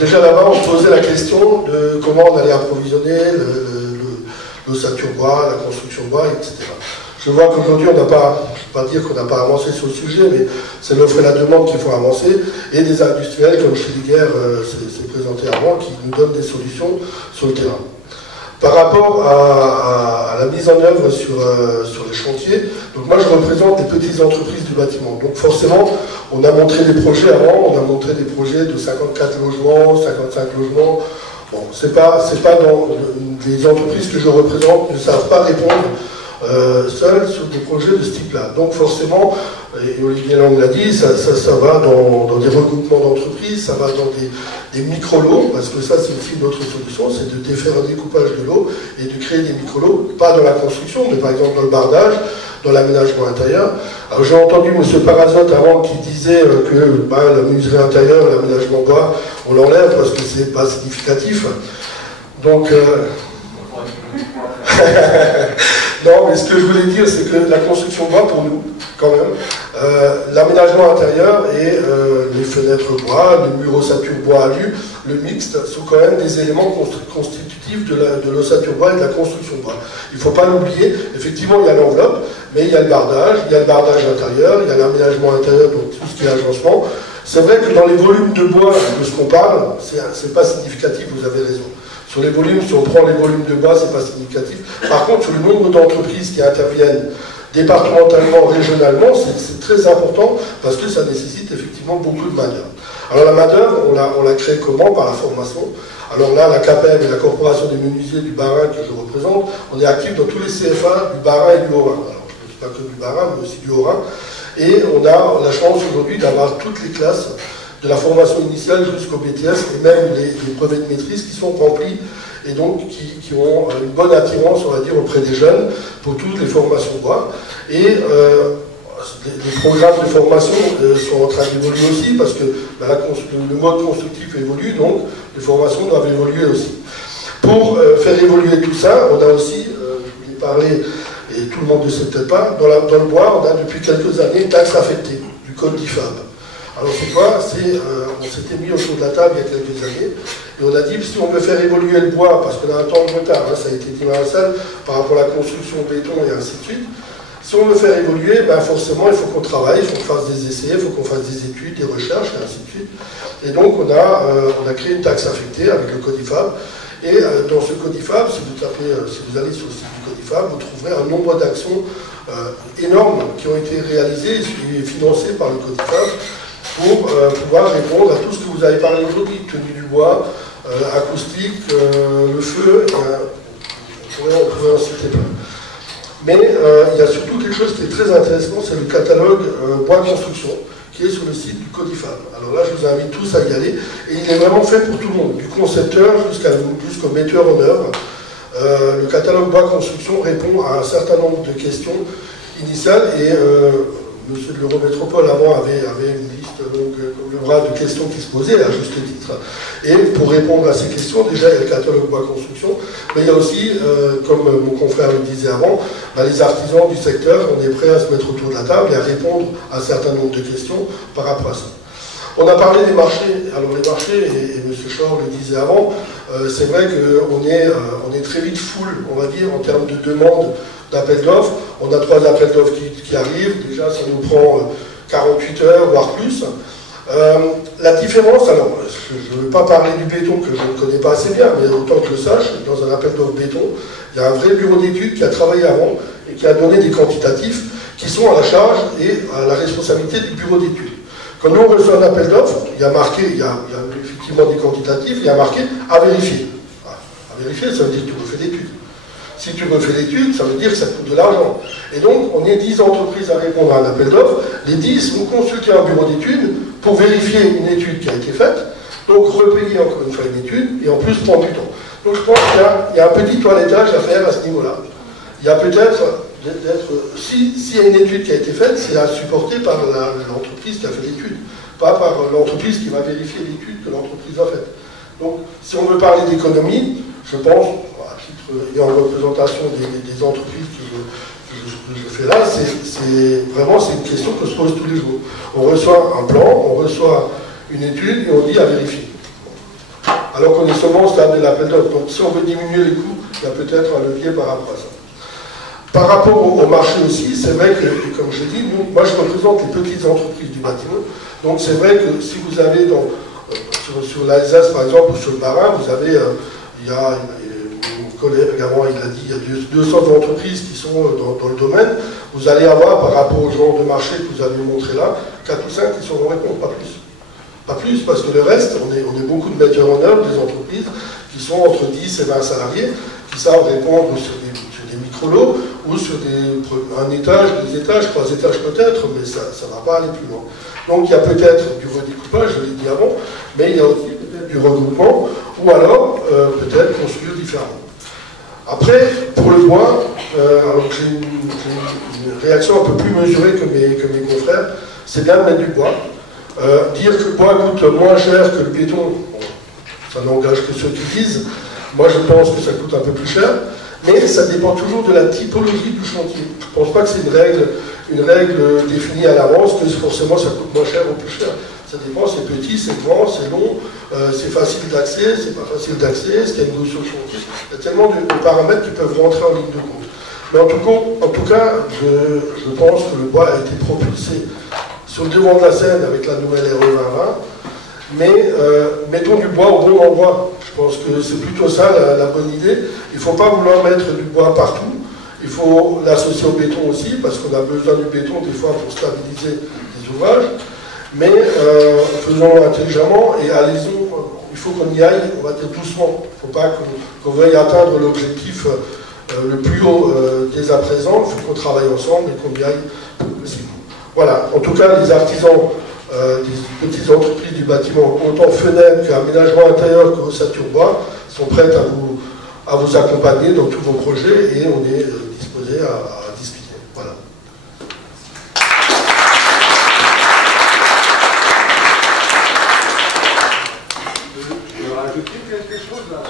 déjà là-bas, on se posait la question de comment on allait approvisionner l'ossature bois, la construction bois, etc. Je vois qu'aujourd'hui, on n'a pas, je ne vais pas dire qu'on n'a pas avancé sur le sujet, mais c'est l'offre et la demande qu'il faut avancer, et des industriels comme Schlieger s'est présenté avant, qui nous donnent des solutions sur le terrain. Par rapport à la mise en œuvre sur les chantiers, donc moi je représente des petites entreprises du bâtiment. Donc forcément, on a montré des projets avant, on a montré des projets de 54 logements, 55 logements. Bon, c'est pas dans les entreprises que je représente ne savent pas répondre seuls sur des projets de ce type-là. Donc forcément, et Olivier Lang l'a dit, ça va dans des regroupements d'entreprises, ça va dans des micro-lots, parce que ça c'est aussi une autre solution, c'est de défaire un découpage de lots et de créer des micro-lots, pas dans la construction, mais par exemple dans le bardage, dans l'aménagement intérieur. Alors j'ai entendu M. Parazote avant qui disait que la menuiserie intérieure, l'aménagement bois, on l'enlève parce que c'est pas significatif. Donc non, mais ce que je voulais dire, c'est que la construction bois, pour nous, quand même, l'aménagement intérieur et les fenêtres bois, les murs ossature bois alu, le mixte, sont quand même des éléments constitutifs de l'ossature bois et de la construction bois. Il ne faut pas l'oublier, effectivement, il y a l'enveloppe, mais il y a le bardage intérieur, il y a l'aménagement intérieur, donc tout ce qui est agencement. C'est vrai que dans les volumes de bois de ce qu'on parle, c'est pas significatif, vous avez raison. Sur les volumes, si on prend les volumes de bois, c'est pas significatif. Par contre, sur le nombre d'entreprises qui interviennent départementalement, régionalement, c'est très important parce que ça nécessite effectivement beaucoup de main-d'œuvre. Alors la main-d'œuvre, on l'a créée comment? Par la formation. Alors là, la CAPEB et la Corporation des menuisiers du Bas-Rhin que je représente, on est actifs dans tous les CFA du Bas-Rhin et du Haut-Rhin. Alors je ne dis pas que du Bas-Rhin, mais aussi du Haut-Rhin. Et on a la chance aujourd'hui d'avoir toutes les classes de la formation initiale jusqu'au BTS, et même les brevets de maîtrise qui sont remplis et donc qui ont une bonne attirance, on va dire, auprès des jeunes pour toutes les formations bois. Et les programmes de formation sont en train d'évoluer aussi parce que le mode constructif évolue, donc les formations doivent évoluer aussi. Pour faire évoluer tout ça, on a aussi, je voulais parler, et tout le monde ne sait peut-être pas, dans le bois, on a depuis quelques années une taxe affectée du code d'IFAB. Alors c'est quoi? On s'était mis autour de la table il y a quelques années et on a dit si on veut faire évoluer le bois, parce qu'on a un temps de retard, ça a été dit dans la salle, par rapport à la construction béton et ainsi de suite, si on veut faire évoluer, forcément il faut qu'on travaille, il faut qu'on fasse des essais, il faut qu'on fasse des études, des recherches et ainsi de suite. Et donc on a créé une taxe affectée avec le Codifab. Et dans ce Codifab, si vous allez sur le site du Codifab, vous trouverez un nombre d'actions énormes qui ont été réalisées et financées par le Codifab pour pouvoir répondre à tout ce que vous avez parlé aujourd'hui, tenue du bois, acoustique, le feu, on pourrait en citer plein. Mais il y a surtout quelque chose qui est très intéressant, c'est le catalogue bois construction, qui est sur le site du Codifab. Alors là, je vous invite tous à y aller, et il est vraiment fait pour tout le monde, du concepteur jusqu'au metteur en œuvre. Le catalogue bois construction répond à un certain nombre de questions initiales, et monsieur de l'Eurométropole avant avait une liste donc, comme le bras de questions qui se posaient à juste titre. Et pour répondre à ces questions, déjà il y a le catalogue bois construction, mais il y a aussi, comme mon confrère le disait avant, les artisans du secteur, on est prêt à se mettre autour de la table et à répondre à un certain nombre de questions par rapport à ça. On a parlé des marchés. Alors les marchés, et M. Schor le disait avant, c'est vrai qu'on est très vite full, on va dire, en termes de demande d'appels d'offres. On a 3 appels d'offres qui arrivent. Déjà, ça nous prend 48 heures, voire plus. La différence, alors, je ne veux pas parler du béton que je ne connais pas assez bien, mais autant que je le sache, dans un appel d'offres béton, il y a un vrai bureau d'études qui a travaillé avant et qui a donné des quantitatifs qui sont à la charge et à la responsabilité du bureau d'études. Quand nous on reçoit un appel d'offres, il y a marqué, il y a effectivement des quantitatifs, il y a marqué à vérifier. À vérifier, ça veut dire que tu refais l'étude. Si tu refais l'étude, ça veut dire que ça coûte de l'argent. Et donc, on est 10 entreprises à répondre à un appel d'offres. Les 10 vont consulter un bureau d'études pour vérifier une étude qui a été faite, donc repayer encore une fois une étude, et en plus prendre du temps. Donc je pense qu'il y a un petit toilettage à faire à ce niveau-là. Il y a peut-être, s'il y a une étude qui a été faite, c'est à supporter par l'entreprise qui a fait l'étude, pas par l'entreprise qui va vérifier l'étude que l'entreprise a faite. Donc, si on veut parler d'économie, je pense, à titre et en représentation des entreprises que je fais là, c'est vraiment une question que se pose tous les jours. On reçoit un plan, on reçoit une étude et on dit à vérifier. Alors qu'on est seulement au stade de l'appel d'offres. Donc, si on veut diminuer les coûts, il y a peut-être un levier par rapport à ça. Par rapport au marché aussi, c'est vrai que, comme je dis, moi je représente les petites entreprises du bâtiment. Donc c'est vrai que si vous avez sur l'Alsace par exemple ou sur le Bas-Rhin, vous avez, il y a mon collègue avant il a dit, il y a 200 entreprises qui sont dans le domaine. Vous allez avoir par rapport au genre de marché que vous avez montré là, 4 ou 5 qui sauront répondre, pas plus. Pas plus, parce que le reste, on est beaucoup de metteurs en œuvre, des entreprises qui sont entre 10 et 20 salariés, qui savent répondre sur des micro-lots ou sur un étage, 2 étages, 3 étages peut-être, mais ça ne va pas aller plus loin. Donc il y a peut-être du redécoupage, je l'ai dit avant, mais il y a aussi peut-être du regroupement, ou alors peut-être construire différemment. Après, pour le bois, alors j'ai une réaction un peu plus mesurée que mes confrères, c'est bien de mettre du bois. Dire que le bois coûte moins cher que le béton, bon, ça n'engage que ceux qui disent. Moi je pense que ça coûte un peu plus cher, mais ça dépend toujours de la typologie du chantier. Je ne pense pas que c'est une règle définie à l'avance, que forcément ça coûte moins cher ou plus cher. Ça dépend, c'est petit, c'est grand, c'est long, c'est facile d'accès, c'est pas facile d'accès, est-ce qu'il y a une notion de chantier. Il y a tellement de paramètres qui peuvent rentrer en ligne de compte. Mais en tout cas, je pense que le bois a été propulsé sur le devant de la scène avec la nouvelle RE 2020, mais mettons du bois au bon endroit. Je pense que c'est plutôt ça la bonne idée. Il ne faut pas vouloir mettre du bois partout, il faut l'associer au béton aussi, parce qu'on a besoin du béton des fois pour stabiliser les ouvrages, mais faisons intelligemment et allez-y, il faut qu'on y aille, on va dire doucement. Il ne faut pas qu'on veuille atteindre l'objectif le plus haut dès à présent, il faut qu'on travaille ensemble et qu'on y aille possible. Voilà, en tout cas, les artisans des petites entreprises du bâtiment, autant fenêtres qu'aménagement intérieur qu'ossature bois, sont prêtes à vous accompagner dans tous vos projets et on est disposé à discuter. Voilà. Je vais rajouter quelque chose là.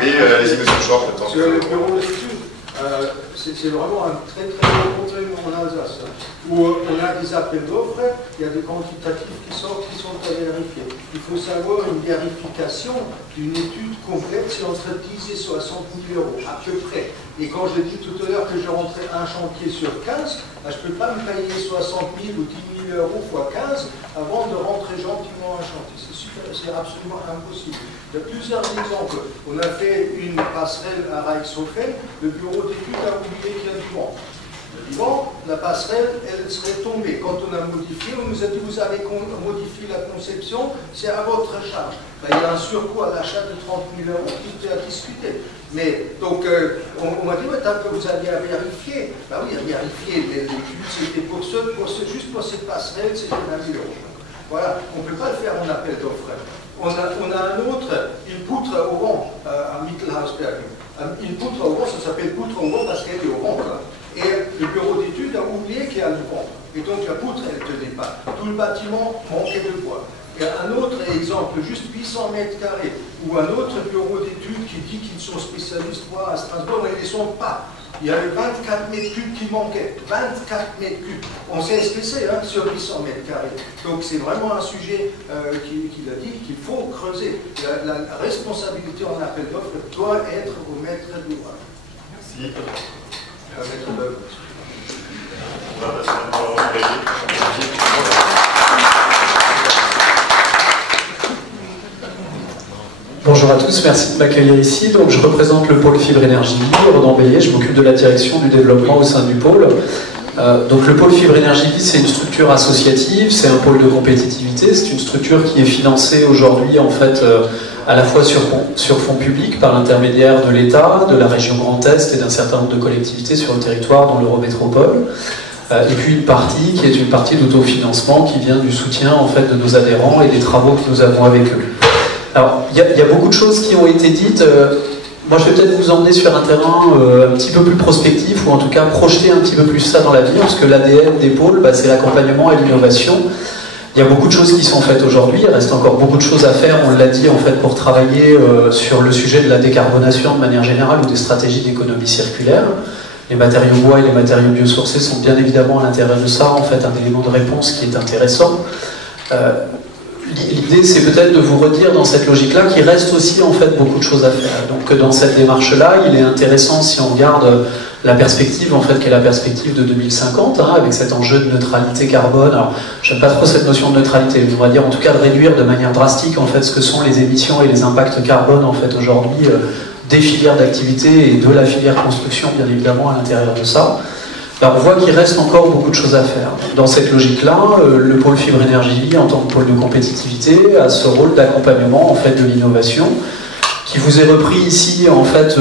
Oui, allez-y, monsieur Schor, le temps. Sur le bureau d'études, c'est vraiment un très très bon problème en Alsace, où on a des appels d'offres, il y a des quantitatifs qui sortent, qui sont à vérifier. Il faut savoir une vérification d'une étude complète, c'est entre 10 et 60 000 euros, à peu près. Et quand je dis tout à l'heure que je rentrais un chantier sur 15, je ne peux pas me payer 60 000 ou 10 000 euros x 15 avant de rentrer gentiment un chantier. C'est absolument impossible. Il y a plusieurs exemples. On a fait une passerelle à Reichshofen, le bureau d'études a oublié qu'il y a du vent. Le vent, la passerelle, elle serait tombée. Quand on a modifié, on nous a dit vous avez modifié la conception, c'est à votre charge. Ben, il y a un surcoût à l'achat de 30 000 euros qui était à discuter. Mais donc, on m'a dit tant que vous aviez à vérifier. Ben oui, à vérifier l'étude, c'était juste pour cette passerelle, c'était 20 000 euros. Voilà, on ne peut pas le faire en appel d'offres. On a un autre, une poutre au vent à Mittelhausberg. Une poutre au vent, ça s'appelle poutre au vent parce qu'elle est au vent. Et le bureau d'études a oublié qu'il y a le vent. Et donc la poutre, elle ne tenait pas. Tout le bâtiment manquait de bois. Et un autre exemple, juste 800 mètres carrés, ou un autre bureau d'études qui dit qu'ils sont spécialistes bois à Strasbourg, mais ils ne sont pas. Il y avait 24 mètres cubes qui manquaient. 24 mètres cubes. On sait ce que c'est, hein, sur 800 mètres carrés. Donc c'est vraiment un sujet qu'il a dit qu'il faut creuser. La responsabilité en appel d'offres doit être au maître d'ouvrage. Merci. Maître d'œuvre. On va passer la parole à Brigitte. Bonjour à tous, merci de m'accueillir ici. Donc, je représente le pôle Fibre Énergie Libre d'Ambélier. Je m'occupe de la direction du développement au sein du pôle. Donc, le pôle Fibre Énergie Libre, c'est une structure associative, c'est un pôle de compétitivité. C'est une structure qui est financée aujourd'hui, en fait, à la fois sur fonds publics par l'intermédiaire de l'État, de la région Grand Est et d'un certain nombre de collectivités sur le territoire, dont l'Eurométropole. Et puis une partie qui est une partie d'autofinancement qui vient du soutien, en fait, de nos adhérents et des travaux que nous avons avec eux. Alors, il y a beaucoup de choses qui ont été dites. Moi, je vais peut-être vous emmener sur un terrain un petit peu plus prospectif, ou en tout cas projeter un petit peu plus ça dans l'avenir, parce que l'ADN des pôles, c'est l'accompagnement et l'innovation. Il y a beaucoup de choses qui sont faites aujourd'hui, il reste encore beaucoup de choses à faire, on l'a dit, en fait, pour travailler sur le sujet de la décarbonation de manière générale, ou des stratégies d'économie circulaire. Les matériaux bois et les matériaux biosourcés sont bien évidemment à l'intérieur de ça, en fait, un élément de réponse qui est intéressant. L'idée, c'est peut-être de vous redire dans cette logique-là qu'il reste aussi en fait beaucoup de choses à faire. Donc dans cette démarche-là, il est intéressant, si on regarde la perspective, en fait, qui est la perspective de 2050, hein, avec cet enjeu de neutralité carbone. Alors, j'aime pas trop cette notion de neutralité, mais on va dire en tout cas de réduire de manière drastique en fait ce que sont les émissions et les impacts carbone en fait aujourd'hui des filières d'activité et de la filière construction, bien évidemment, à l'intérieur de ça. Alors on voit qu'il reste encore beaucoup de choses à faire. Dans cette logique-là, le pôle Fibre Énergie Vie, en tant que pôle de compétitivité, a ce rôle d'accompagnement en fait, de l'innovation, qui vous est repris ici en fait,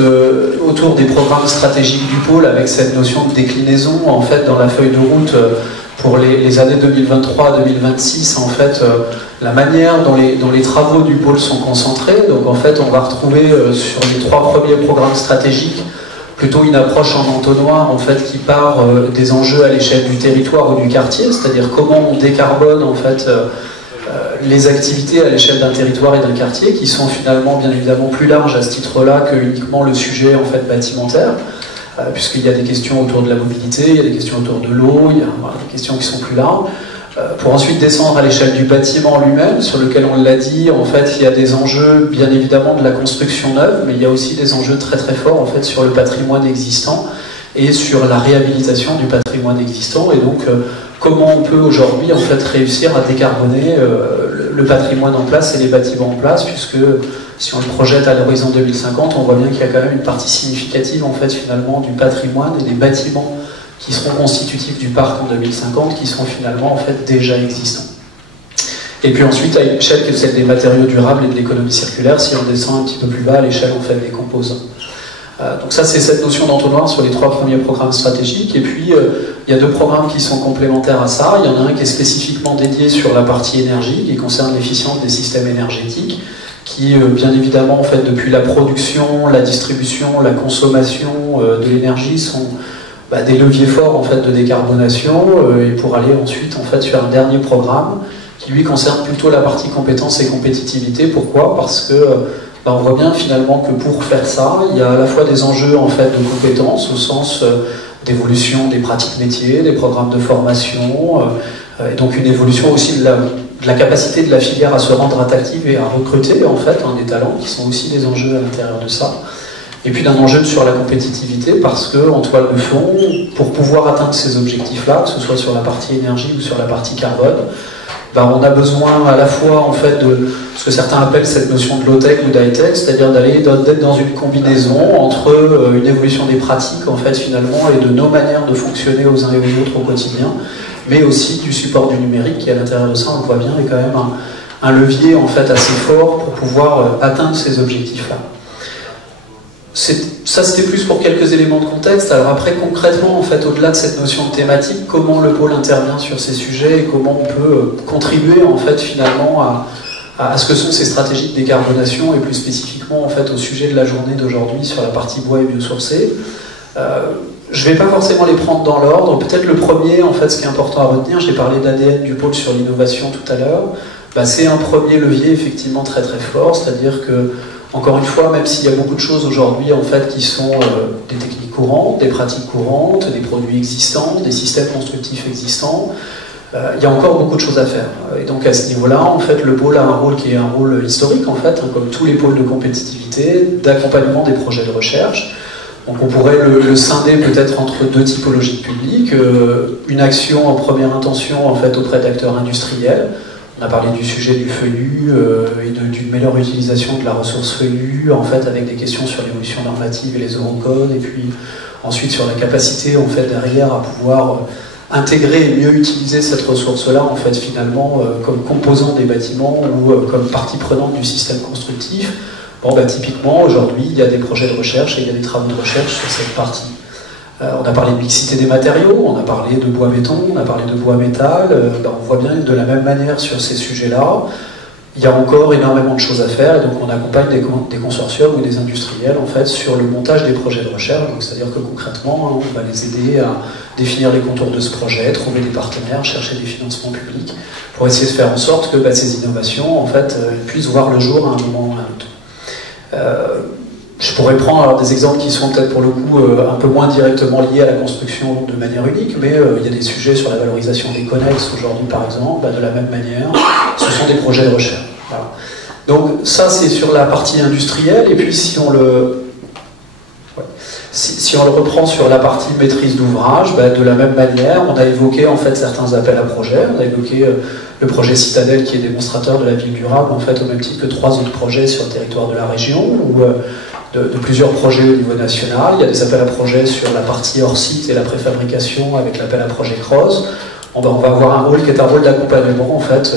autour des programmes stratégiques du pôle, avec cette notion de déclinaison en fait, dans la feuille de route pour les années 2023-2026, en fait, la manière dont les travaux du pôle sont concentrés. Donc en fait, on va retrouver sur les 3 premiers programmes stratégiques plutôt une approche en entonnoir en fait, qui part des enjeux à l'échelle du territoire ou du quartier, c'est-à-dire comment on décarbone en fait, les activités à l'échelle d'un territoire et d'un quartier, qui sont finalement bien évidemment plus larges à ce titre-là que uniquement le sujet en fait, bâtimentaire, puisqu'il y a des questions autour de la mobilité, il y a des questions autour de l'eau, il y a des questions qui sont plus larges. Pour ensuite descendre à l'échelle du bâtiment lui-même, sur lequel on l'a dit, en fait, il y a des enjeux bien évidemment de la construction neuve, mais il y a aussi des enjeux très très forts en fait sur le patrimoine existant et sur la réhabilitation du patrimoine existant. Et donc, comment on peut aujourd'hui en fait réussir à décarboner le patrimoine en place et les bâtiments en place, puisque si on le projette à l'horizon 2050, on voit bien qu'il y a quand même une partie significative en fait finalement du patrimoine et des bâtiments qui seront constitutifs du parc en 2050, qui seront finalement en fait déjà existants. Et puis ensuite, à une échelle qui est celle des matériaux durables et de l'économie circulaire, si on descend un petit peu plus bas à l'échelle en fait des composants. Donc ça, c'est cette notion d'entonnoir sur les 3 premiers programmes stratégiques. Et puis, il y a 2 programmes qui sont complémentaires à ça. Il y en a un qui est spécifiquement dédié sur la partie énergie, qui concerne l'efficience des systèmes énergétiques, qui, bien évidemment, en fait, depuis la production, la distribution, la consommation de l'énergie sont des leviers forts en fait, de décarbonation, et pour aller ensuite en fait, sur un dernier programme qui lui concerne plutôt la partie compétences et compétitivité. Pourquoi ? Parce que on voit bien finalement que pour faire ça, il y a à la fois des enjeux en fait, de compétences au sens d'évolution des pratiques métiers, des programmes de formation, et donc une évolution aussi de la capacité de la filière à se rendre attractive et à recruter en fait, des talents qui sont aussi des enjeux à l'intérieur de ça. Et puis d'un enjeu sur la compétitivité, parce qu'en toile de fond, pour pouvoir atteindre ces objectifs-là, que ce soit sur la partie énergie ou sur la partie carbone, on a besoin à la fois en fait, de ce que certains appellent cette notion de low-tech ou d'high-tech, c'est-à-dire d'être dans une combinaison entre une évolution des pratiques en fait, finalement, et de nos manières de fonctionner aux uns et aux autres au quotidien, mais aussi du support du numérique qui à l'intérieur de ça, on le voit bien, est quand même un levier en fait, assez fort pour pouvoir atteindre ces objectifs-là. Ça, c'était plus pour quelques éléments de contexte. Alors après, concrètement, en fait, au-delà de cette notion de thématique, comment le pôle intervient sur ces sujets et comment on peut contribuer, en fait, finalement, à ce que sont ces stratégies de décarbonation et plus spécifiquement, en fait, au sujet de la journée d'aujourd'hui sur la partie bois et biosourcés. je ne vais pas forcément les prendre dans l'ordre. Peut-être le premier, en fait, ce qui est important à retenir, j'ai parlé de l'ADN du pôle sur l'innovation tout à l'heure, c'est un premier levier effectivement très très fort, c'est-à-dire que, encore une fois, même s'il y a beaucoup de choses aujourd'hui en fait qui sont des techniques courantes, des pratiques courantes, des produits existants, des systèmes constructifs existants, il y a encore beaucoup de choses à faire. Et donc à ce niveau-là, en fait, le pôle a un rôle qui est un rôle historique, en fait, comme tous les pôles de compétitivité, d'accompagnement des projets de recherche. Donc on pourrait le scinder peut-être entre deux typologies publiques, une action en première intention en fait auprès d'acteurs industriels. On a parlé du sujet du feuillu et d'une meilleure utilisation de la ressource feuillue, en fait avec des questions sur l'évolution normative et les eurocodes, et puis ensuite sur la capacité en fait derrière à pouvoir intégrer et mieux utiliser cette ressource-là en fait finalement comme composant des bâtiments ou comme partie prenante du système constructif. Bon, typiquement, aujourd'hui, il y a des projets de recherche et il y a des travaux de recherche sur cette partie. On a parlé de mixité des matériaux, on a parlé de bois-béton, on a parlé de bois-métal. On voit bien que de la même manière sur ces sujets-là, il y a encore énormément de choses à faire. Et donc, on accompagne des consortiums ou des industriels en fait, sur le montage des projets de recherche. C'est-à-dire que concrètement, on va les aider à définir les contours de ce projet, trouver des partenaires, chercher des financements publics pour essayer de faire en sorte que ces innovations en fait, puissent voir le jour à un moment ou à un autre. Je pourrais prendre des exemples qui sont peut-être pour le coup un peu moins directement liés à la construction de manière unique, mais il y a des sujets sur la valorisation des connexes aujourd'hui par exemple, de la même manière, ce sont des projets de recherche. Voilà. Donc ça c'est sur la partie industrielle, et puis si on le reprend sur la partie maîtrise d'ouvrage, de la même manière, on a évoqué en fait certains appels à projets, on a évoqué le projet Citadelle qui est démonstrateur de la ville durable, en fait au même titre que 3 autres projets sur le territoire de la région, ou de plusieurs projets au niveau national. Il y a des appels à projets sur la partie hors site et la préfabrication avec l'appel à projet CROSS. On va avoir un rôle qui est un rôle d'accompagnement en fait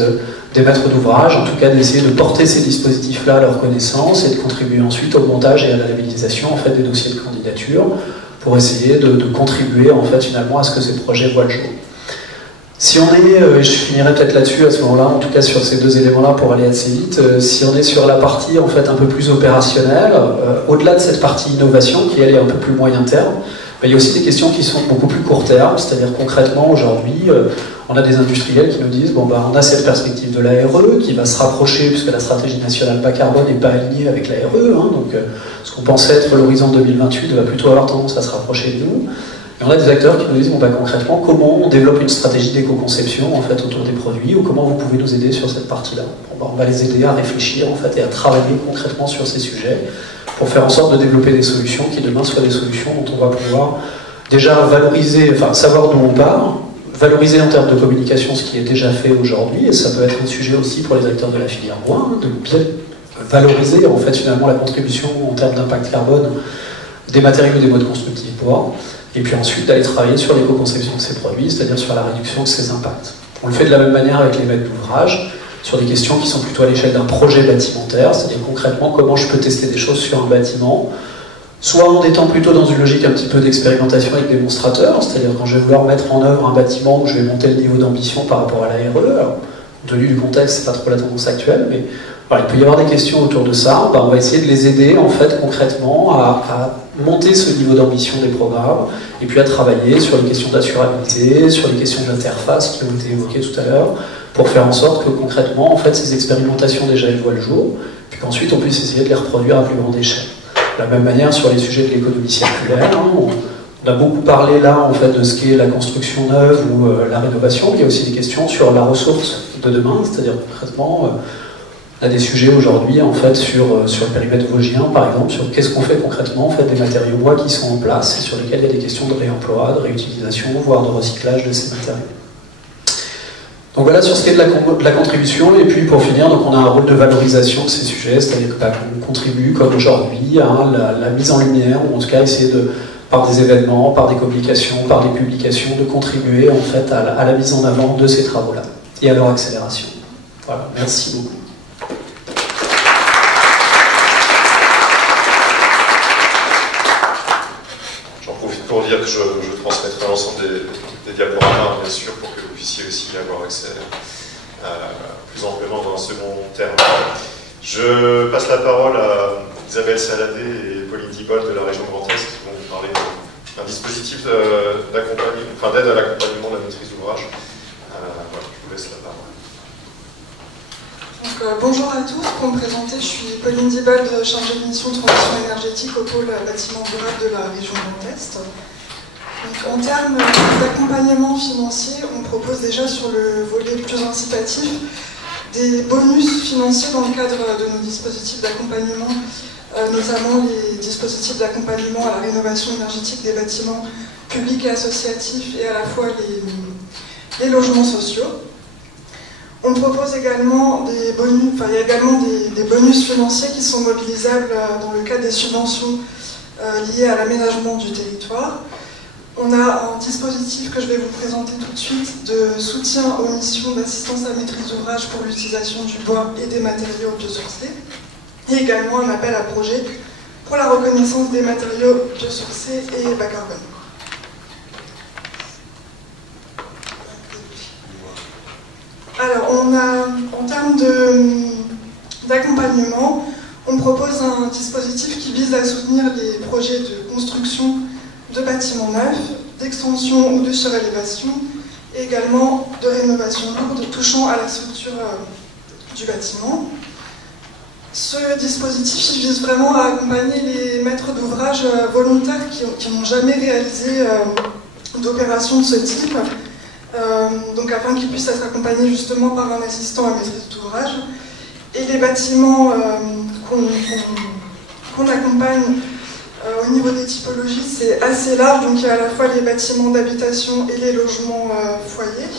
des maîtres d'ouvrage, en tout cas d'essayer de porter ces dispositifs-là à leur connaissance et de contribuer ensuite au montage et à la labellisation en fait, des dossiers de candidature pour essayer de contribuer en fait, finalement à ce que ces projets voient le jour. Si on est, et je finirai peut-être là-dessus à ce moment-là, en tout cas sur ces deux éléments-là pour aller assez vite, si on est sur la partie en fait un peu plus opérationnelle, au-delà de cette partie innovation qui elle est un peu plus moyen terme, il y a aussi des questions qui sont beaucoup plus court terme, c'est-à-dire concrètement aujourd'hui, on a des industriels qui nous disent on a cette perspective de la RE qui va se rapprocher puisque la stratégie nationale bas carbone n'est pas alignée avec la RE, donc ce qu'on pensait être l'horizon 2028 va plutôt avoir tendance à se rapprocher de nous. Et on a des acteurs qui nous disent concrètement comment on développe une stratégie d'éco-conception en fait, autour des produits ou comment vous pouvez nous aider sur cette partie-là. On va les aider à réfléchir en fait, et à travailler concrètement sur ces sujets pour faire en sorte de développer des solutions qui demain soient des solutions dont on va pouvoir déjà valoriser, savoir d'où on part, valoriser en termes de communication ce qui est déjà fait aujourd'hui, et ça peut être un sujet aussi pour les acteurs de la filière bois, de bien valoriser en fait finalement la contribution en termes d'impact carbone des matériaux et des modes constructifs bois. Et puis ensuite d'aller travailler sur l'éco-conception de ces produits, c'est-à-dire sur la réduction de ces impacts. On le fait de la même manière avec les maîtres d'ouvrage, sur des questions qui sont plutôt à l'échelle d'un projet bâtimentaire, c'est-à-dire concrètement comment je peux tester des choses sur un bâtiment, soit en étant plutôt dans une logique un petit peu d'expérimentation avec démonstrateur, c'est-à-dire quand je vais vouloir mettre en œuvre un bâtiment où je vais monter le niveau d'ambition par rapport à la RE, alors, compte tenu du contexte, c'est pas trop la tendance actuelle, mais voilà, il peut y avoir des questions autour de ça, on va essayer de les aider en fait concrètement à monter ce niveau d'ambition des programmes et puis à travailler sur les questions d'assurabilité, sur les questions d'interface qui ont été évoquées tout à l'heure, pour faire en sorte que concrètement en fait, ces expérimentations déjà elles voient le jour, puis qu'ensuite on puisse essayer de les reproduire à plus grande échelle. De la même manière sur les sujets de l'économie circulaire, on a beaucoup parlé là en fait, de ce qu'est la construction neuve ou la rénovation, il y a aussi des questions sur la ressource de demain, c'est-à-dire concrètement on a des sujets aujourd'hui en fait, sur le périmètre vosgien, par exemple, sur qu'est-ce qu'on fait concrètement en fait, des matériaux bois qui sont en place et sur lesquels il y a des questions de réemploi, de réutilisation, voire de recyclage de ces matériaux. Donc voilà sur ce qui est de la contribution, et puis pour finir, donc on a un rôle de valorisation de ces sujets, c'est-à-dire qu'on contribue comme aujourd'hui à la mise en lumière, ou en tout cas essayer de, par des événements, par des communications, par des publications, de contribuer en fait à la mise en avant de ces travaux-là et à leur accélération. Voilà, merci beaucoup. Pour dire que je transmettrai l'ensemble des diaporamas, bien sûr, pour que vous puissiez aussi y avoir accès plus amplement dans un second terme. Je passe la parole à Isabelle Saladé et Pauline Dibold de la région Grand Est qui vont vous parler de un dispositif d'accompagnement, enfin d'aide à l'accompagnement de la maîtrise d'ouvrage. Voilà, je vous laisse la parole. Donc, bonjour à tous, pour me présenter, je suis Pauline Dibald, chargée de mission transition énergétique au pôle bâtiment durable de la région Grand Est. Donc, en termes d'accompagnement financier, on propose déjà sur le volet plus incitatif des bonus financiers dans le cadre de nos dispositifs d'accompagnement, notamment les dispositifs d'accompagnement à la rénovation énergétique des bâtiments publics et associatifs et à la fois les logements sociaux. On propose également des bonus, il y a également des bonus financiers qui sont mobilisables dans le cadre des subventions liées à l'aménagement du territoire. On a un dispositif que je vais vous présenter tout de suite de soutien aux missions d'assistance à maîtrise d'ouvrage pour l'utilisation du bois et des matériaux biosourcés, et également un appel à projet pour la reconnaissance des matériaux biosourcés et bas carbone. Alors, en termes d'accompagnement, on propose un dispositif qui vise à soutenir les projets de construction de bâtiments neufs, d'extension ou de surélévation, et également de rénovation lourde touchant à la structure du bâtiment. Ce dispositif vise vraiment à accompagner les maîtres d'ouvrage volontaires qui n'ont jamais réalisé d'opération de ce type, donc afin qu'ils puissent être accompagnés justement par un assistant à maîtrise d'ouvrage. Et les bâtiments qu'on accompagne au niveau des typologies, c'est assez large, donc il y a à la fois les bâtiments d'habitation et les logements foyers,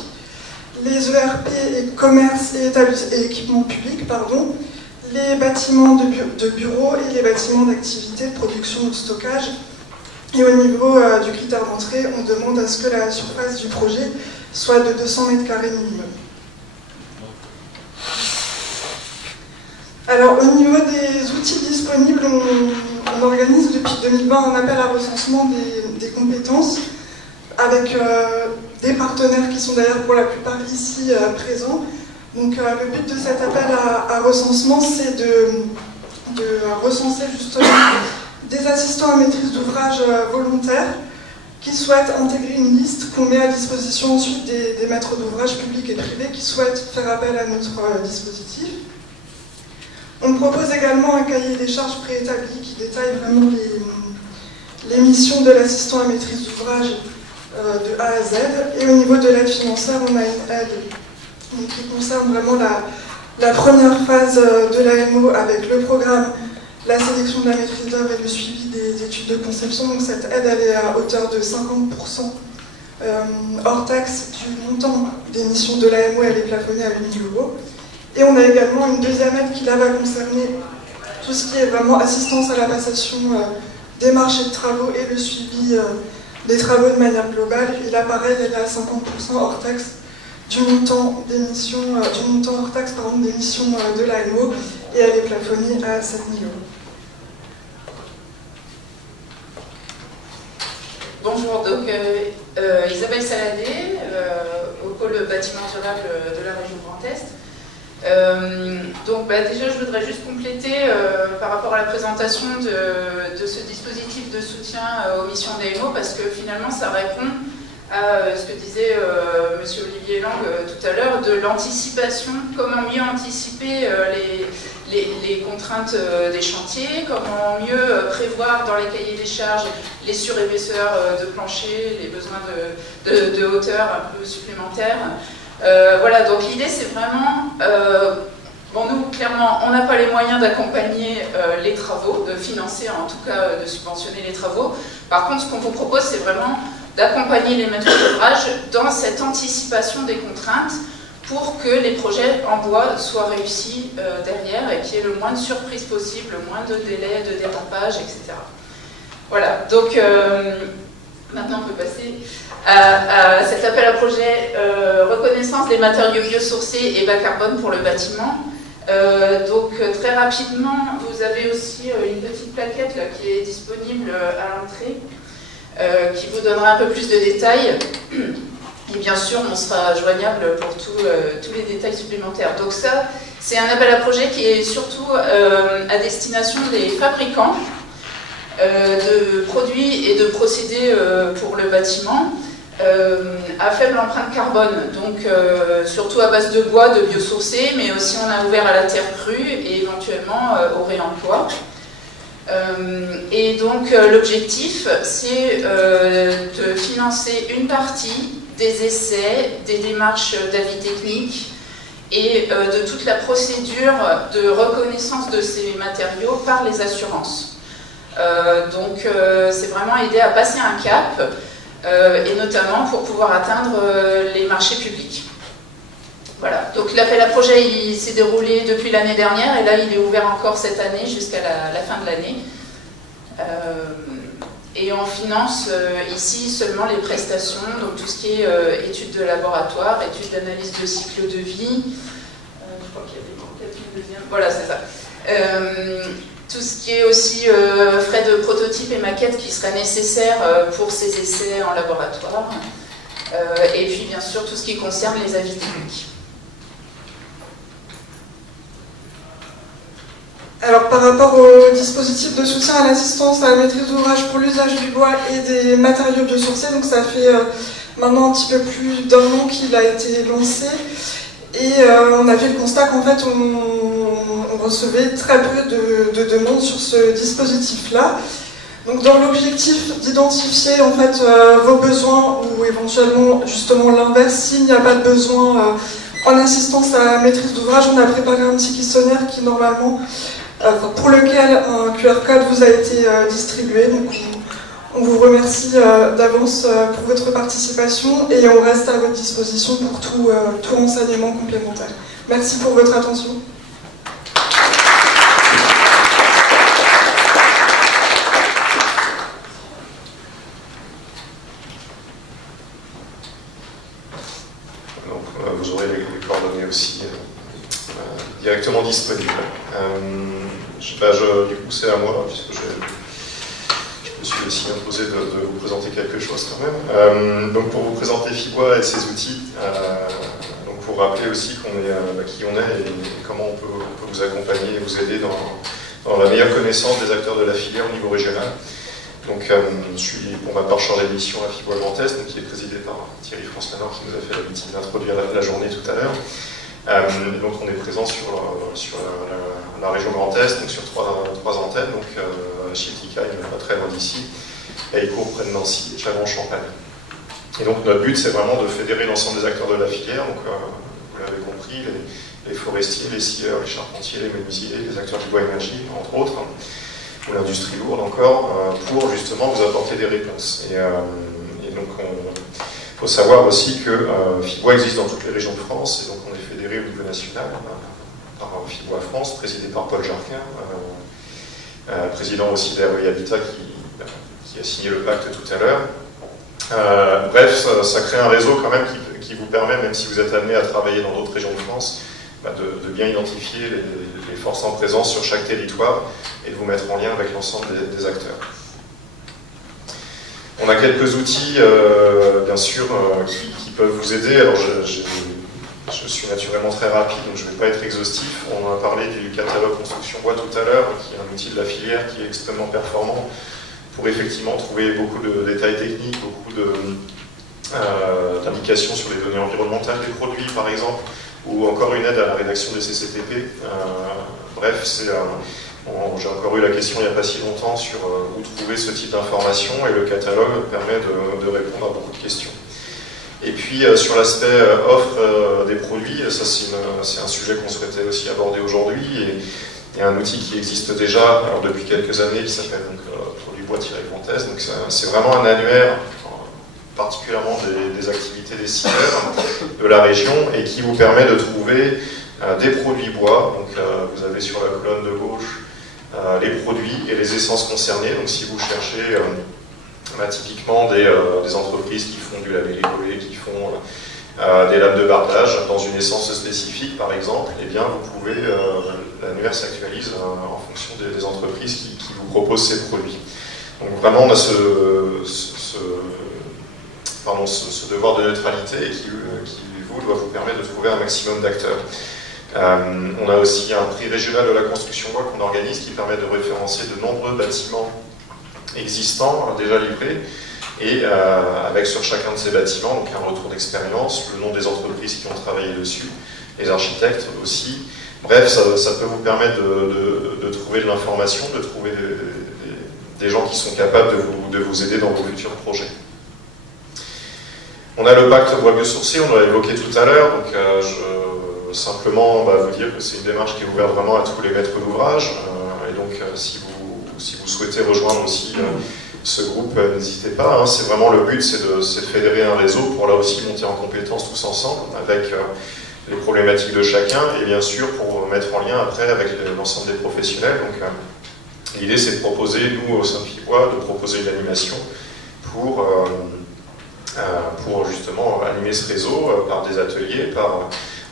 les ERP et commerces et équipements publics, les bâtiments de bureaux et les bâtiments d'activité, de production ou de stockage. Et au niveau du critère d'entrée, on demande à ce que la surface du projet soit de 200 m² minimum. Alors, au niveau des outils disponibles, on organise depuis 2020 un appel à recensement des compétences avec des partenaires qui sont d'ailleurs pour la plupart ici présents. Donc, le but de cet appel à recensement, c'est de recenser justement des assistants à maîtrise d'ouvrage volontaires qui souhaitent intégrer une liste qu'on met à disposition ensuite des maîtres d'ouvrage publics et privés qui souhaitent faire appel à notre dispositif. On propose également un cahier des charges préétabli qui détaille vraiment les missions de l'assistant à maîtrise d'ouvrage de A à Z. Et au niveau de l'aide financière, on a une aide qui concerne vraiment la première phase de l'AMO avec le programme, la sélection de la maîtrise d'œuvre et le suivi des études de conception. Donc cette aide, elle est à hauteur de 50% hors taxe du montant des missions de l'AMO, elle est plafonnée à 8 000 €. Et on a également une deuxième aide qui là va concerner tout ce qui est vraiment assistance à la passation des marchés de travaux et le suivi des travaux de manière globale. Et là, pareil, elle est à 50% hors taxe du montant des missions, du montant hors taxe des missions de l'AMO, et elle est plafonnée à 7 000 €. Bonjour, donc Isabelle Saladé, au pôle bâtiment durable de la région Grand Est. Donc déjà je voudrais juste compléter par rapport à la présentation de ce dispositif de soutien aux missions d'AMO, parce que finalement ça répond à ce que disait monsieur Olivier Lang tout à l'heure, de l'anticipation, comment mieux anticiper les contraintes des chantiers, comment mieux prévoir dans les cahiers des charges les surépaisseurs de plancher, les besoins de hauteur un peu supplémentaires. Voilà, donc l'idée c'est vraiment, bon nous clairement on n'a pas les moyens d'accompagner les travaux, de financer en tout cas de subventionner les travaux. Par contre ce qu'on vous propose c'est vraiment d'accompagner les maîtres d'ouvrage dans cette anticipation des contraintes pour que les projets en bois soient réussis derrière et qu'il y ait le moins de surprises possible, le moins de délais, de dérapages, etc. Voilà, donc maintenant on peut passer à cet appel à projet reconnaissance des matériaux biosourcés et bas carbone pour le bâtiment. Donc très rapidement, vous avez aussi une petite plaquette là, qui est disponible à l'entrée, qui vous donnera un peu plus de détails. Et bien sûr, on sera joignable pour tous les détails supplémentaires. Donc ça, c'est un appel à projet qui est surtout à destination des fabricants de produits et de procédés pour le bâtiment à faible empreinte carbone, donc surtout à base de bois, de biosourcés, mais aussi on a ouvert à la terre crue et éventuellement au réemploi. Et donc l'objectif, c'est de financer une partie des essais, des démarches d'avis techniques et de toute la procédure de reconnaissance de ces matériaux par les assurances. Donc c'est vraiment aider à passer un cap et notamment pour pouvoir atteindre les marchés publics. Voilà, donc l'appel à projet il s'est déroulé depuis l'année dernière et là il est ouvert encore cette année jusqu'à la fin de l'année. Et on finance ici seulement les prestations, donc tout ce qui est études de laboratoire, études d'analyse de cycle de vie, je crois qu'il y avait peut-être une deuxième, voilà c'est ça. Tout ce qui est aussi frais de prototype et maquettes qui seraient nécessaires pour ces essais en laboratoire. Et puis bien sûr tout ce qui concerne les avis techniques. Alors par rapport au dispositif de soutien à l'assistance à la maîtrise d'ouvrage pour l'usage du bois et des matériaux biosourcés, donc ça fait maintenant un petit peu plus d'un an qu'il a été lancé. Et on a fait le constat qu'en fait on recevait très peu de demandes sur ce dispositif-là. Donc dans l'objectif d'identifier en fait vos besoins ou éventuellement justement l'inverse, s'il n'y a pas de besoin en assistance à la maîtrise d'ouvrage, on a préparé un petit questionnaire qui normalement, pour lequel un QR code vous a été distribué. Donc on vous remercie d'avance pour votre participation et on reste à votre disposition pour tout renseignement complémentaire. Merci pour votre attention. Donc, vous aurez les coordonnées aussi directement disponibles. Du coup, c'est à moi, puisque je me suis aussi imposé de vous présenter quelque chose quand même. Donc, pour vous présenter Fibois et ses outils, donc pour rappeler aussi qui on est et comment on peut vous accompagner et vous aider dans la meilleure connaissance des acteurs de la filière au niveau régional. Donc, je suis pour ma part chargé de mission à Fibois Grand Est, qui est présidé par Thierry France-Manor, qui nous a fait l'habitude d'introduire la journée tout à l'heure. Donc, on est présent sur la région Grand Est, donc sur trois antennes, donc chez Ticaille, pas très loin d'ici, Heillecourt près de Nancy et Chalon-Champagne. Et donc, notre but, c'est vraiment de fédérer l'ensemble des acteurs de la filière. Donc, vous l'avez compris, les forestiers, les scieurs, les charpentiers, les menuisiers, les acteurs du bois énergie, entre autres, ou l'industrie lourde encore, pour justement vous apporter des réponses. Et donc, il faut savoir aussi que Fibois existe dans toutes les régions de France, et donc on est fédéré au niveau national par Fibois France, présidé par Paul Jarquin, président aussi d'RE Habitat qui a signé le pacte tout à l'heure. Bref, ça crée un réseau quand même qui vous permet, même si vous êtes amené à travailler dans d'autres régions de France, de bien identifier les forces en présence sur chaque territoire et de vous mettre en lien avec l'ensemble des acteurs. On a quelques outils, bien sûr, qui peuvent vous aider. Alors, je suis naturellement très rapide, donc je ne vais pas être exhaustif. On a parlé du catalogue construction bois tout à l'heure, qui est un outil de la filière qui est extrêmement performant pour effectivement trouver beaucoup de détails techniques, beaucoup d'indications sur les données environnementales des produits, par exemple, ou encore une aide à la rédaction des CCTP. Bref, j'ai encore eu la question il n'y a pas si longtemps sur où trouver ce type d'informations, et le catalogue permet de répondre à beaucoup de questions. Et puis sur l'aspect offre des produits, ça c'est un sujet qu'on souhaitait aussi aborder aujourd'hui, et il y a un outil qui existe déjà depuis quelques années qui s'appelle Produits Bois-Grand Est. Donc c'est vraiment un annuaire, particulièrement des activités des scieurs de la région, et qui vous permet de trouver des produits bois. Donc vous avez sur la colonne de gauche les produits et les essences concernées. Donc si vous cherchez typiquement des entreprises qui font du labelli collé, qui font des lames de bardage dans une essence spécifique par exemple, et bien vous pouvez, l'annuaire s'actualise en fonction des entreprises qui vous proposent ces produits. Donc vraiment on a ce devoir de neutralité qui doit vous permettre de trouver un maximum d'acteurs. On a aussi un prix régional de la construction bois qu'on organise qui permet de référencer de nombreux bâtiments existants, déjà livrés, et avec sur chacun de ces bâtiments donc un retour d'expérience, le nom des entreprises qui ont travaillé dessus, les architectes aussi. Bref, ça peut vous permettre de trouver de l'information, de trouver des gens qui sont capables de vous aider dans vos futurs projets. On a le pacte bois biosourcé, on l'a évoqué tout à l'heure, donc je simplement vous dire que c'est une démarche qui est ouverte vraiment à tous les maîtres d'ouvrage, et donc si vous souhaitez rejoindre aussi ce groupe, n'hésitez pas, hein. C'est vraiment le but, c'est de fédérer un réseau pour là aussi monter en compétences tous ensemble avec les problématiques de chacun, et bien sûr pour mettre en lien après avec l'ensemble des professionnels. Donc l'idée c'est de proposer, nous au sein de FIBois, de proposer une animation pour justement animer ce réseau par des ateliers,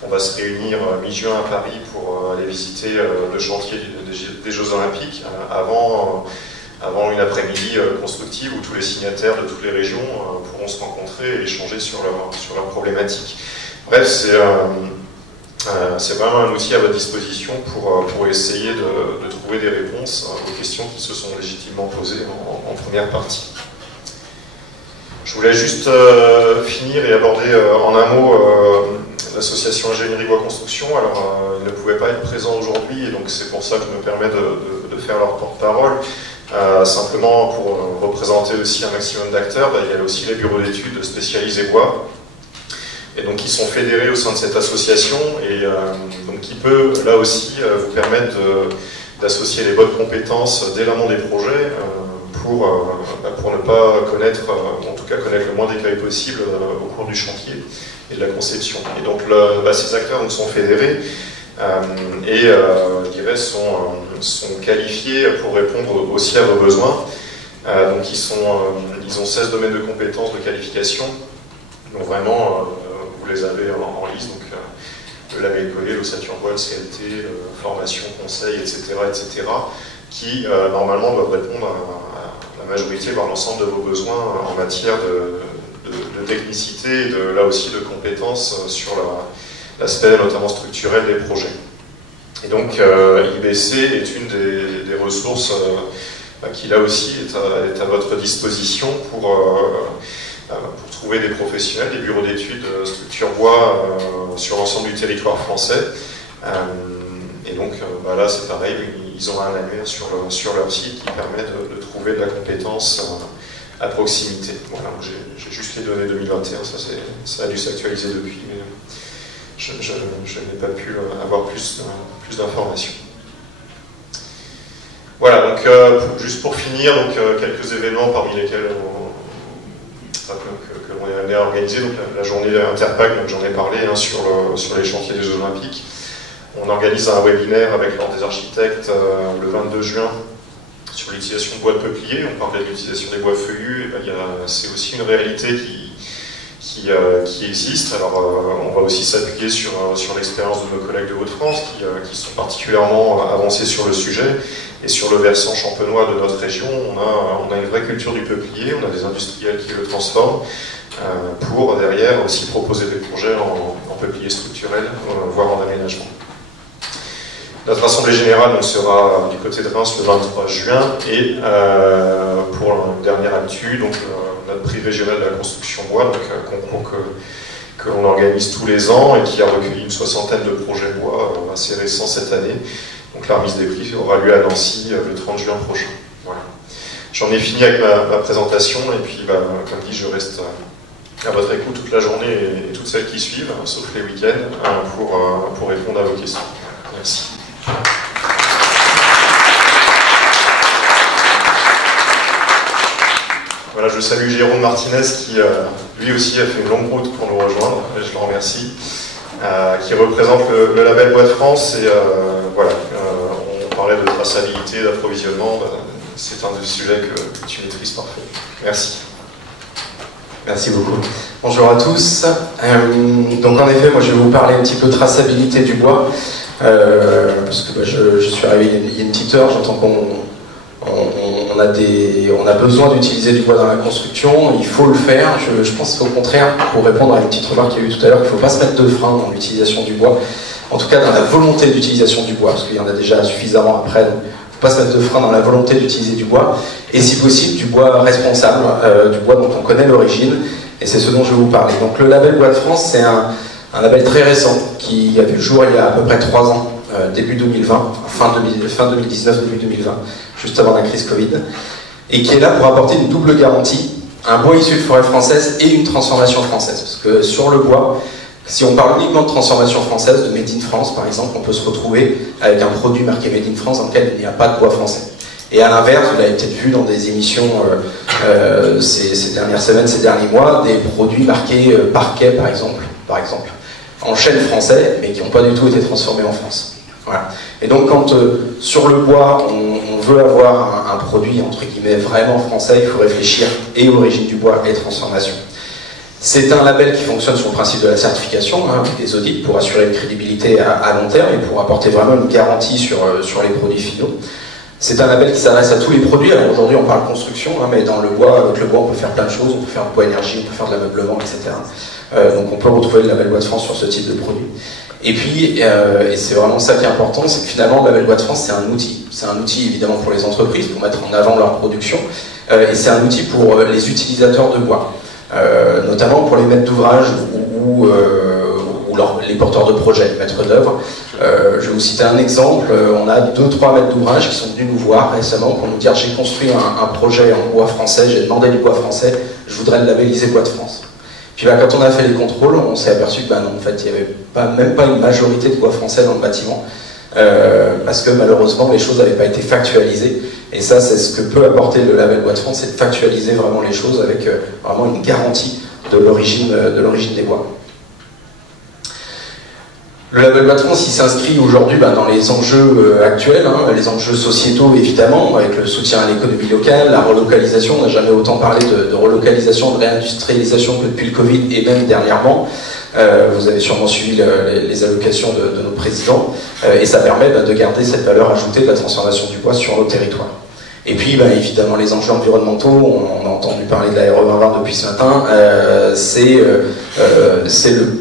on va se réunir mi-juin à Paris pour aller visiter le chantier des Jeux Olympiques avant une après-midi constructive où tous les signataires de toutes les régions pourront se rencontrer et échanger sur leurs problématiques. Bref, c'est vraiment un outil à votre disposition pour essayer de trouver des réponses aux questions qui se sont légitimement posées en première partie. Je voulais juste finir et aborder en un mot l'association Ingénierie Bois Construction. Alors, ils ne pouvaient pas être présents aujourd'hui, et donc c'est pour ça que je me permets de faire leur porte-parole. Simplement pour représenter aussi un maximum d'acteurs, il y a aussi les bureaux d'études spécialisés bois, et donc qui sont fédérés au sein de cette association, et donc qui peut là aussi vous permettre d'associer les bonnes compétences dès l'amont des projets pour ne pas connaître, en tout cas connaître le moins d'écueils possible au cours du chantier et de la conception. Et donc ces acteurs sont fédérés et je dirais sont qualifiés pour répondre aussi à vos besoins. Donc ils ont 16 domaines de compétences de qualification. Donc vraiment, vous les avez en liste. Donc le label collé, l'ossature bois, le CLT, formation, conseil, etc., qui normalement doivent répondre à la majorité, voire l'ensemble de vos besoins en matière de technicité et là aussi de compétences sur l'aspect notamment structurel des projets. Et donc IBC est une des ressources qui là aussi est à votre disposition pour trouver des professionnels, des bureaux d'études structure bois sur l'ensemble du territoire français. Et donc là c'est pareil, ils ont un annuaire sur leur site qui permet de trouver de la compétence à proximité. Voilà, j'ai juste les données 2021, ça a dû s'actualiser depuis, mais je n'ai pas pu avoir plus d'informations. Voilà, donc juste pour finir, quelques événements parmi lesquels que l'on est amené à organiser. Donc la journée Interpack, j'en ai parlé sur les chantiers des Jeux Olympiques. On organise un webinaire avec l'Ordre des architectes le 22 juin sur l'utilisation de bois de peuplier. On parle de l'utilisation des bois feuillus. C'est aussi une réalité qui existe. Alors on va aussi s'appuyer sur l'expérience de nos collègues de Hauts-de-France qui sont particulièrement avancés sur le sujet. Et sur le versant champenois de notre région, on a une vraie culture du peuplier, on a des industriels qui le transforment pour derrière aussi proposer des projets en peuplier structurel, voire en aménagement. Notre assemblée générale sera du côté de Reims le 23 juin et pour une dernière actu, notre prix régional de la construction bois, concours que l'on organise tous les ans et qui a recueilli une 60aine de projets bois assez récents cette année. Donc la remise des prix aura lieu à Nancy le 30 juin prochain. Voilà. J'en ai fini avec ma présentation et puis comme dit, je reste à votre écoute toute la journée et toutes celles qui suivent, sauf les week-ends, pour répondre à vos questions. Merci. Voilà, je salue Jérôme Martinez qui lui aussi a fait une longue route pour nous rejoindre, et je le remercie, qui représente le label Bois de France et voilà, on parlait de traçabilité, d'approvisionnement, c'est un des sujets que tu maîtrises parfait. Merci. Merci beaucoup. Bonjour à tous. Donc en effet, moi je vais vous parler un petit peu de traçabilité du bois, parce que je suis arrivé il y a une petite heure, j'entends qu'on a besoin d'utiliser du bois dans la construction, il faut le faire. Je pense au contraire, pour répondre à une petite remarque qu'il y a eu tout à l'heure, qu'il ne faut pas se mettre de frein dans l'utilisation du bois, en tout cas dans la volonté d'utilisation du bois, parce qu'il y en a déjà suffisamment après, donc pas se mettre de frein dans la volonté d'utiliser du bois, et si possible du bois responsable, du bois dont on connaît l'origine, et c'est ce dont je vais vous parler. Donc le label Bois de France, c'est un label très récent, qui a vu le jour il y a à peu près 3 ans, début 2020, fin 2019, début 2020, juste avant la crise Covid, et qui est là pour apporter une double garantie, un bois issu de forêt française et une transformation française. Parce que sur le bois, si on parle uniquement de transformation française, de Made in France par exemple, on peut se retrouver avec un produit marqué Made in France dans lequel il n'y a pas de bois français. Et à l'inverse, vous l'avez peut-être vu dans des émissions ces dernières semaines, ces derniers mois, des produits marqués parquet par exemple, en chêne français, mais qui n'ont pas du tout été transformés en France. Voilà. Et donc quand sur le bois, on veut avoir un produit entre guillemets vraiment français, il faut réfléchir et origine du bois et transformation. C'est un label qui fonctionne sur le principe de la certification, avec des audits pour assurer une crédibilité à long terme et pour apporter vraiment une garantie sur les produits finaux. C'est un label qui s'adresse à tous les produits. Alors aujourd'hui on parle construction, mais dans le bois, avec le bois on peut faire plein de choses, on peut faire du bois énergie, on peut faire de l'ameublement, etc. Donc on peut retrouver le label Bois de France sur ce type de produit. Et puis, et c'est vraiment ça qui est important, c'est que finalement le label Bois de France c'est un outil. C'est un outil évidemment pour les entreprises, pour mettre en avant leur production, et c'est un outil pour les utilisateurs de bois, notamment pour les maîtres d'ouvrage ou les porteurs de projets, les maîtres d'œuvre. Je vais vous citer un exemple, on a 2-3 maîtres d'ouvrage qui sont venus nous voir récemment pour nous dire j'ai construit un projet en bois français, j'ai demandé du bois français, je voudrais le labelliser Bois de France. Puis quand on a fait les contrôles, on s'est aperçu que non, en fait, il n'y avait même pas une majorité de bois français dans le bâtiment, parce que malheureusement, les choses n'avaient pas été factualisées. Et ça, c'est ce que peut apporter le label Bois de France, c'est de factualiser vraiment les choses avec vraiment une garantie de l'origine des bois. Le label Bois de France, il s'inscrit aujourd'hui dans les enjeux actuels, les enjeux sociétaux évidemment, avec le soutien à l'économie locale, la relocalisation. On n'a jamais autant parlé de relocalisation, de réindustrialisation que depuis le Covid et même dernièrement. Vous avez sûrement suivi les allocations de notre président, et ça permet de garder cette valeur ajoutée de la transformation du bois sur nos territoires. Et puis évidemment les enjeux environnementaux, on a entendu parler de la RE 2020 depuis ce matin, c'est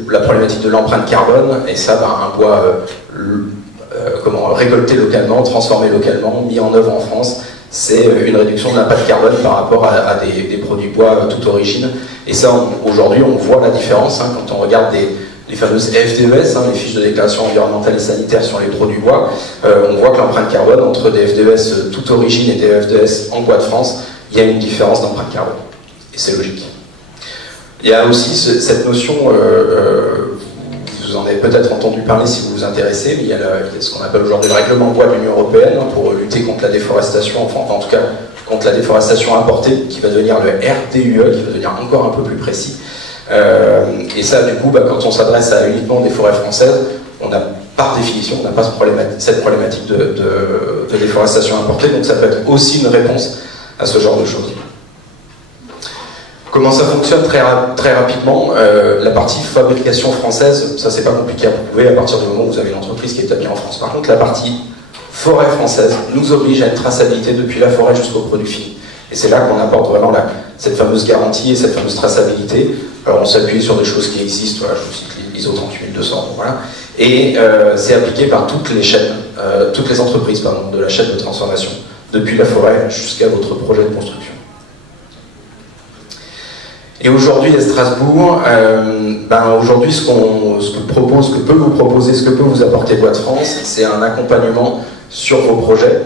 la problématique de l'empreinte carbone, et ça, un bois récolté localement, transformé localement, mis en œuvre en France, c'est une réduction de l'impact carbone par rapport à des produits bois toute origine. Et ça, aujourd'hui, on voit la différence quand on regarde les fameuses FDES, les fiches de déclaration environnementale et sanitaire sur les produits bois. On voit que l'empreinte carbone entre des FDES toute origine et des FDES en Bois de France, il y a une différence d'empreinte carbone. Et c'est logique. Il y a aussi cette notion, vous en avez peut-être entendu parler si vous vous intéressez, mais il y a ce qu'on appelle aujourd'hui le règlement bois de l'Union européenne pour lutter contre la déforestation, enfin en tout cas contre la déforestation importée, qui va devenir le RDUE, qui va devenir encore un peu plus précis. Et ça, du coup, quand on s'adresse à uniquement des forêts françaises, on a, par définition, on n'a pas cette problématique de déforestation importée, donc ça peut être aussi une réponse à ce genre de choses. Comment ça fonctionne très rapidement, la partie fabrication française, ça c'est pas compliqué à prouver à partir du moment où vous avez une entreprise qui est établie en France. Par contre, la partie forêt française nous oblige à une traçabilité depuis la forêt jusqu'au produit fini. Et c'est là qu'on apporte vraiment cette fameuse garantie et cette fameuse traçabilité. Alors on s'appuie sur des choses qui existent, voilà, je vous cite l'ISO 38200, voilà. Et c'est appliqué par toutes les entreprises de la chaîne de transformation, depuis la forêt jusqu'à votre projet de construction. Et aujourd'hui à Strasbourg, aujourd'hui ce que peut vous apporter Bois de France, c'est un accompagnement sur vos projets,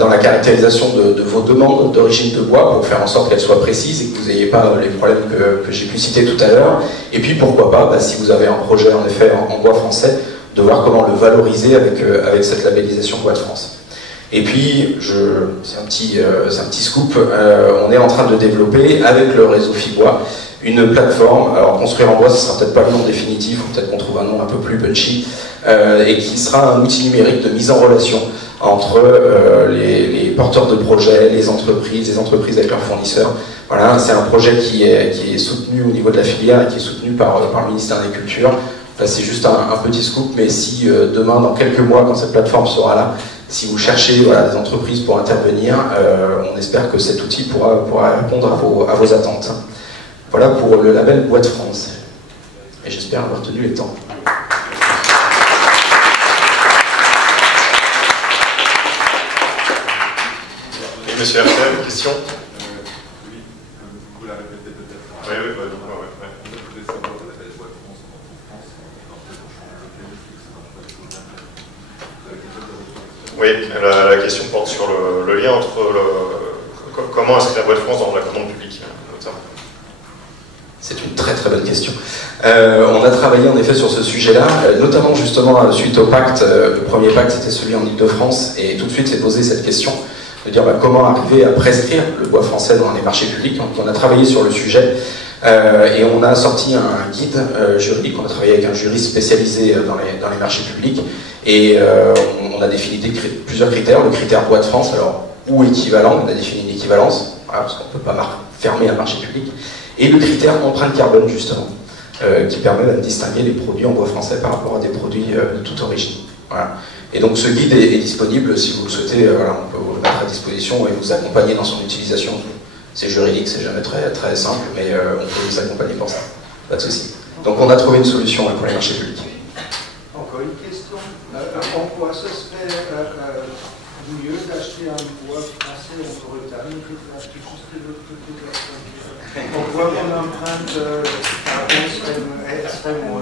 dans la caractérisation de vos demandes d'origine de bois pour faire en sorte qu'elles soient précises et que vous n'ayez pas les problèmes que j'ai pu citer tout à l'heure. Et puis pourquoi pas, si vous avez un projet en effet en bois français, de voir comment le valoriser avec cette labellisation Bois de France. Et puis, c'est un petit scoop, on est en train de développer avec le réseau Fibois une plateforme. Alors construire en bois, ce ne sera peut-être pas le nom définitif, ou peut-être qu'on trouve un nom un peu plus punchy, et qui sera un outil numérique de mise en relation entre les porteurs de projets, les entreprises avec leurs fournisseurs. Voilà, c'est un projet qui est soutenu au niveau de la filière et qui est soutenu par le ministère des Cultures. Là, c'est juste un petit scoop, mais si demain, dans quelques mois, quand cette plateforme sera là, si vous cherchez des entreprises pour intervenir, on espère que cet outil pourra répondre à vos attentes. Voilà pour le label Bois de France. Et j'espère avoir tenu les temps. monsieur RTL, question? Oui, vous la répétez peut-être. Oui, oui, Je voulais savoir la label Bois de France en France. Oui, la question porte sur le lien entre comment inscrire la Bois de France dans la commande publique, notamment. C'est une très très bonne question. On a travaillé en effet sur ce sujet-là, notamment justement suite au pacte. Le premier pacte c'était celui en Ile-de-France, et tout de suite s'est posé cette question de dire comment arriver à prescrire le bois français dans les marchés publics. Donc on a travaillé sur le sujet et on a sorti un guide juridique. On a travaillé avec un juriste spécialisé dans les marchés publics, et on a défini plusieurs critères. Le critère bois de France, alors ou équivalent, on a défini une équivalence, voilà, parce qu'on ne peut pas fermer un marché public, et le critère empreinte carbone justement, qui permet de distinguer les produits en bois français par rapport à des produits de toute origine. Voilà. Et donc ce guide est disponible si vous le souhaitez, voilà, on peut vous le mettre à disposition et vous accompagner dans son utilisation. C'est juridique, c'est jamais très, très simple, mais on peut vous accompagner pour ça, pas de souci. Donc on a trouvé une solution pour les marchés publics. Encore une question. En quoi ce serait mieux d'acheter un bois français en Bretagne que d'acheter juste de l'autre côté de la frontière? On voit qu'on emprunte extrêmement.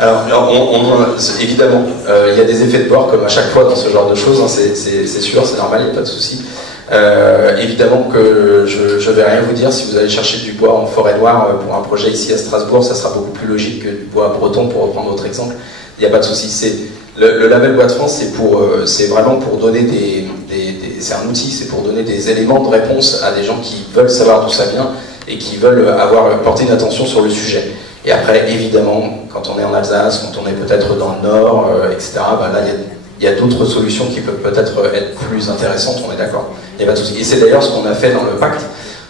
Alors évidemment, il y a des effets de bord comme à chaque fois dans ce genre de choses, hein, c'est sûr, c'est normal, il n'y a pas de souci. Évidemment que je ne vais rien vous dire. Si vous allez chercher du bois en forêt noire pour un projet ici à Strasbourg, ça sera beaucoup plus logique que du bois breton, pour reprendre votre exemple. Il n'y a pas de souci. Le label Bois de France, c'est vraiment pour donner c'est un outil, c'est pour donner des éléments de réponse à des gens qui veulent savoir d'où ça vient et qui veulent porter une attention sur le sujet. Et après, évidemment, quand on est en Alsace, quand on est peut-être dans le Nord, etc., là, il y a d'autres solutions qui peuvent peut-être être plus intéressantes, on est d'accord. Il n'y a pas de souci. Et c'est d'ailleurs ce qu'on a fait dans le pacte,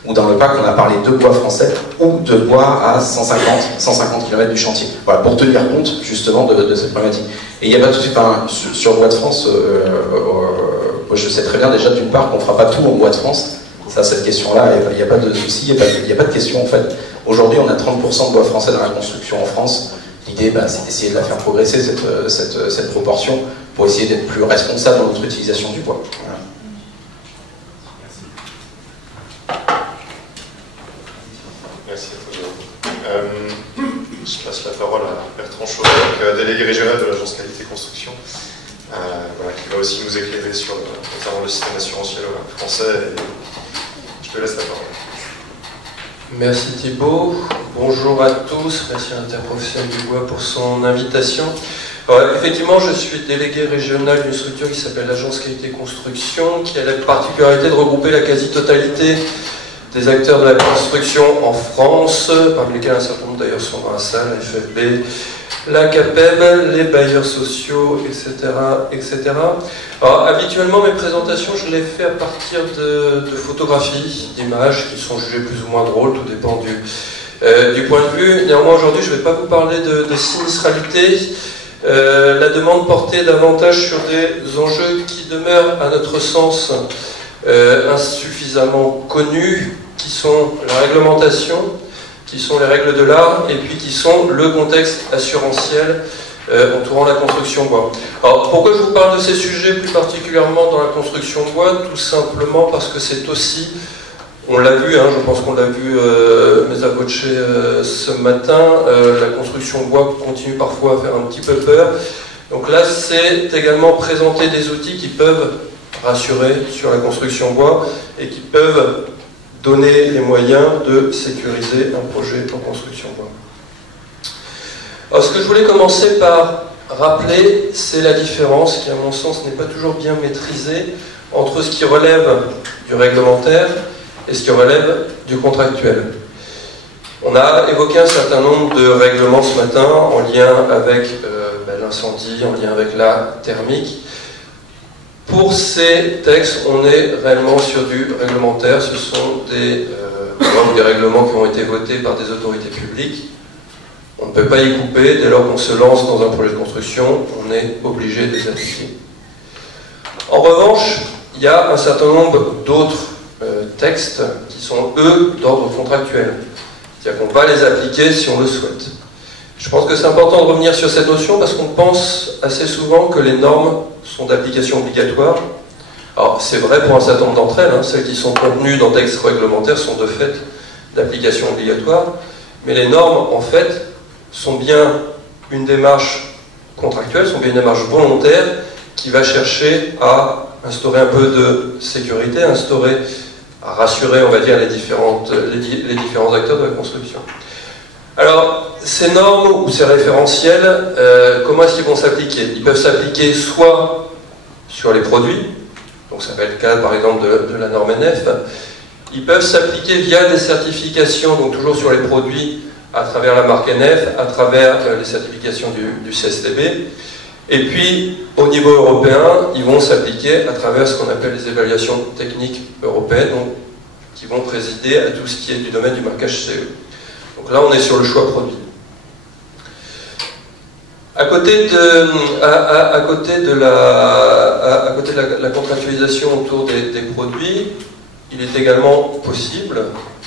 où dans le pacte, on a parlé de bois français ou de bois à 150 km du chantier. Voilà, pour tenir compte, justement, de cette problématique. Et il n'y a pas de souci, sur Bois de France, je sais très bien déjà, d'une part, qu'on ne fera pas tout en Bois de France. Ça, cette question-là, il n'y a pas de souci, il n'y a pas de question, en fait. Aujourd'hui, on a 30% de bois français dans la construction en France. L'idée, c'est d'essayer de la faire progresser, cette proportion, pour essayer d'être plus responsable dans notre utilisation du bois. Voilà. Merci à toi. Je passe la parole à Bertrand Chauvet, délégué régional de l'Agence Qualité Construction, qui va aussi nous éclairer sur notamment le système assurantiel français. Je te laisse la parole. Merci Thibault, bonjour à tous, merci à l'Interprofessionnel du bois pour son invitation. Alors, effectivement, je suis délégué régional d'une structure qui s'appelle l'Agence Qualité Construction, qui a la particularité de regrouper la quasi-totalité des acteurs de la construction en France, parmi lesquels un certain nombre d'ailleurs sont dans la salle, la FFB, la CAPEB, les bailleurs sociaux, etc. etc. Alors, habituellement, mes présentations, je les fais à partir de photographies, d'images qui sont jugées plus ou moins drôles, tout dépend du point de vue. Néanmoins, aujourd'hui, je ne vais pas vous parler de sinistralité. La demande portait davantage sur des enjeux qui demeurent, à notre sens, insuffisamment connus, qui sont la réglementation, qui sont les règles de l'art, et puis qui sont le contexte assurantiel entourant la construction bois. Alors, pourquoi je vous parle de ces sujets plus particulièrement dans la construction bois? Tout simplement parce que c'est aussi, on l'a vu, je pense qu'on l'a vu mes coachés ce matin, la construction bois continue parfois à faire un petit peu peur. Donc là, c'est également présenter des outils qui peuvent rassurer sur la construction bois et qui peuvent donner les moyens de sécuriser un projet en construction bois. Alors, ce que je voulais commencer par rappeler, c'est la différence, qui à mon sens n'est pas toujours bien maîtrisée, entre ce qui relève du réglementaire et ce qui relève du contractuel. On a évoqué un certain nombre de règlements ce matin en lien avec l'incendie, en lien avec la thermique. Pour ces textes, on est réellement sur du réglementaire. Ce sont des règlements qui ont été votés par des autorités publiques. On ne peut pas y couper. Dès lors qu'on se lance dans un projet de construction, on est obligé de les appliquer. En revanche, il y a un certain nombre d'autres textes qui sont, eux, d'ordre contractuel. C'est-à-dire qu'on va les appliquer si on le souhaite. Je pense que c'est important de revenir sur cette notion parce qu'on pense assez souvent que les normes sont d'application obligatoire. Alors c'est vrai pour un certain nombre d'entre elles, hein, celles qui sont contenues dans textes réglementaires sont de fait d'application obligatoire, mais les normes en fait sont bien une démarche contractuelle, sont bien une démarche volontaire qui va chercher à instaurer un peu de sécurité, à rassurer, on va dire, les différents acteurs de la construction. Alors, ces normes ou ces référentiels, comment est-ce qu'ils vont s'appliquer? Ils peuvent s'appliquer soit sur les produits, donc ça va être le cas par exemple de la norme NF, ils peuvent s'appliquer via des certifications, donc toujours sur les produits, à travers la marque NF, à travers les certifications du CSTB, et puis au niveau européen, ils vont s'appliquer à travers ce qu'on appelle les évaluations techniques européennes, donc, qui vont présider à tout ce qui est du domaine du marquage CE. Donc là, on est sur le choix produit. À côté de la contractualisation autour des produits, il est également possible,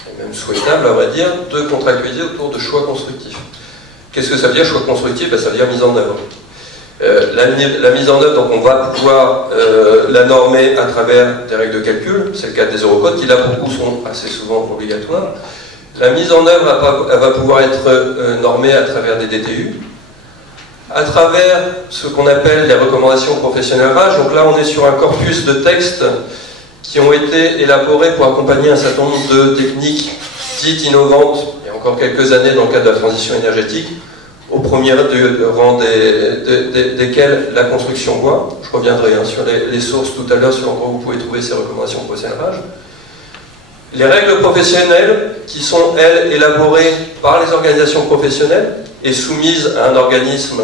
et même souhaitable à vrai dire, de contractualiser autour de choix constructifs. Qu'est-ce que ça veut dire choix constructif? Ça veut dire mise en œuvre. La mise en œuvre, donc on va pouvoir la normer à travers des règles de calcul, c'est le cas des Eurocodes qui là pour le coup sont assez souvent obligatoires. La mise en œuvre elle va pouvoir être normée à travers des DTU, à travers ce qu'on appelle les recommandations professionnelles RAGE. Donc là on est sur un corpus de textes qui ont été élaborés pour accompagner un certain nombre de techniques dites innovantes, il y a encore quelques années dans le cadre de la transition énergétique, au premier rang desquels la construction bois. Je reviendrai sur les sources tout à l'heure, sur l'endroit où vous pouvez trouver ces recommandations professionnelles RAGE. Les règles professionnelles qui sont, elles, élaborées par les organisations professionnelles et soumises à un organisme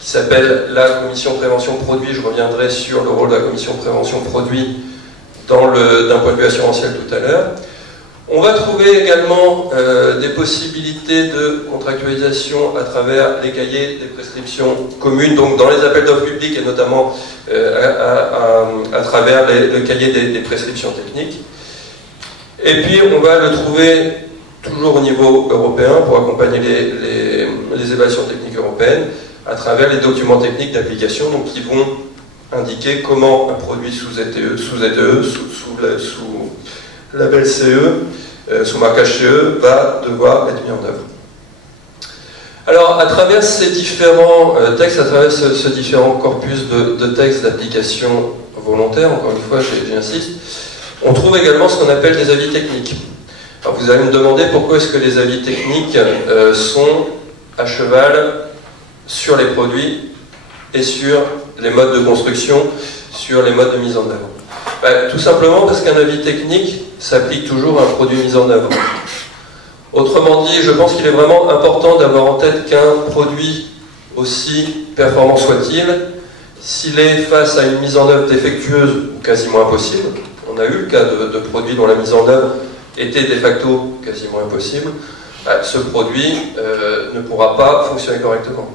qui s'appelle la Commission Prévention Produit. Je reviendrai sur le rôle de la Commission Prévention Produit d'un point de vue assurantiel tout à l'heure. On va trouver également des possibilités de contractualisation à travers les cahiers des prescriptions communes, donc dans les appels d'offres publics et notamment à travers le cahier des prescriptions techniques. Et puis on va le trouver toujours au niveau européen pour accompagner les évaluations techniques européennes à travers les documents techniques d'application, donc qui vont indiquer comment un produit sous ETE, sous label CE, sous marquage CE, va devoir être mis en œuvre. Alors, à travers ces différents textes, à travers ce différent corpus de textes d'application volontaire, encore une fois, j'insiste, on trouve également ce qu'on appelle des avis techniques. Alors, vous allez me demander pourquoi est-ce que les avis techniques sont à cheval sur les produits et sur les modes de construction, sur les modes de mise en œuvre. Tout simplement parce qu'un avis technique s'applique toujours à un produit mis en œuvre. Autrement dit, je pense qu'il est vraiment important d'avoir en tête qu'un produit, aussi performant soit-il, s'il est face à une mise en œuvre défectueuse ou quasiment impossible, on a eu le cas de produits dont la mise en œuvre était de facto quasiment impossible, ce produit ne pourra pas fonctionner correctement.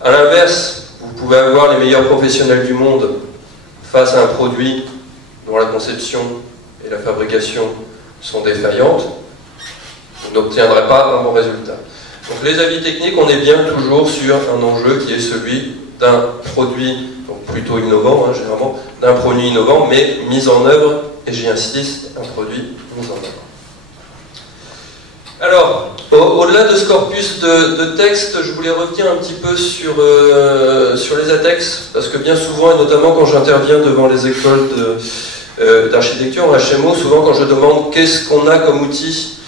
A l'inverse, vous pouvez avoir les meilleurs professionnels du monde face à un produit dont la conception et la fabrication sont défaillantes, vous n'obtiendrez pas un bon résultat. Donc les avis techniques, on est bien toujours sur un enjeu qui est celui d'un produit, donc plutôt innovant, généralement, d'un produit innovant, mais mis en œuvre, et j'y insiste, un produit mis en œuvre. Alors, au-delà de ce corpus de textes, je voulais revenir un petit peu sur les ATEX, parce que bien souvent, et notamment quand j'interviens devant les écoles d'architecture en HMO, souvent quand je demande qu'est-ce qu'on a comme outil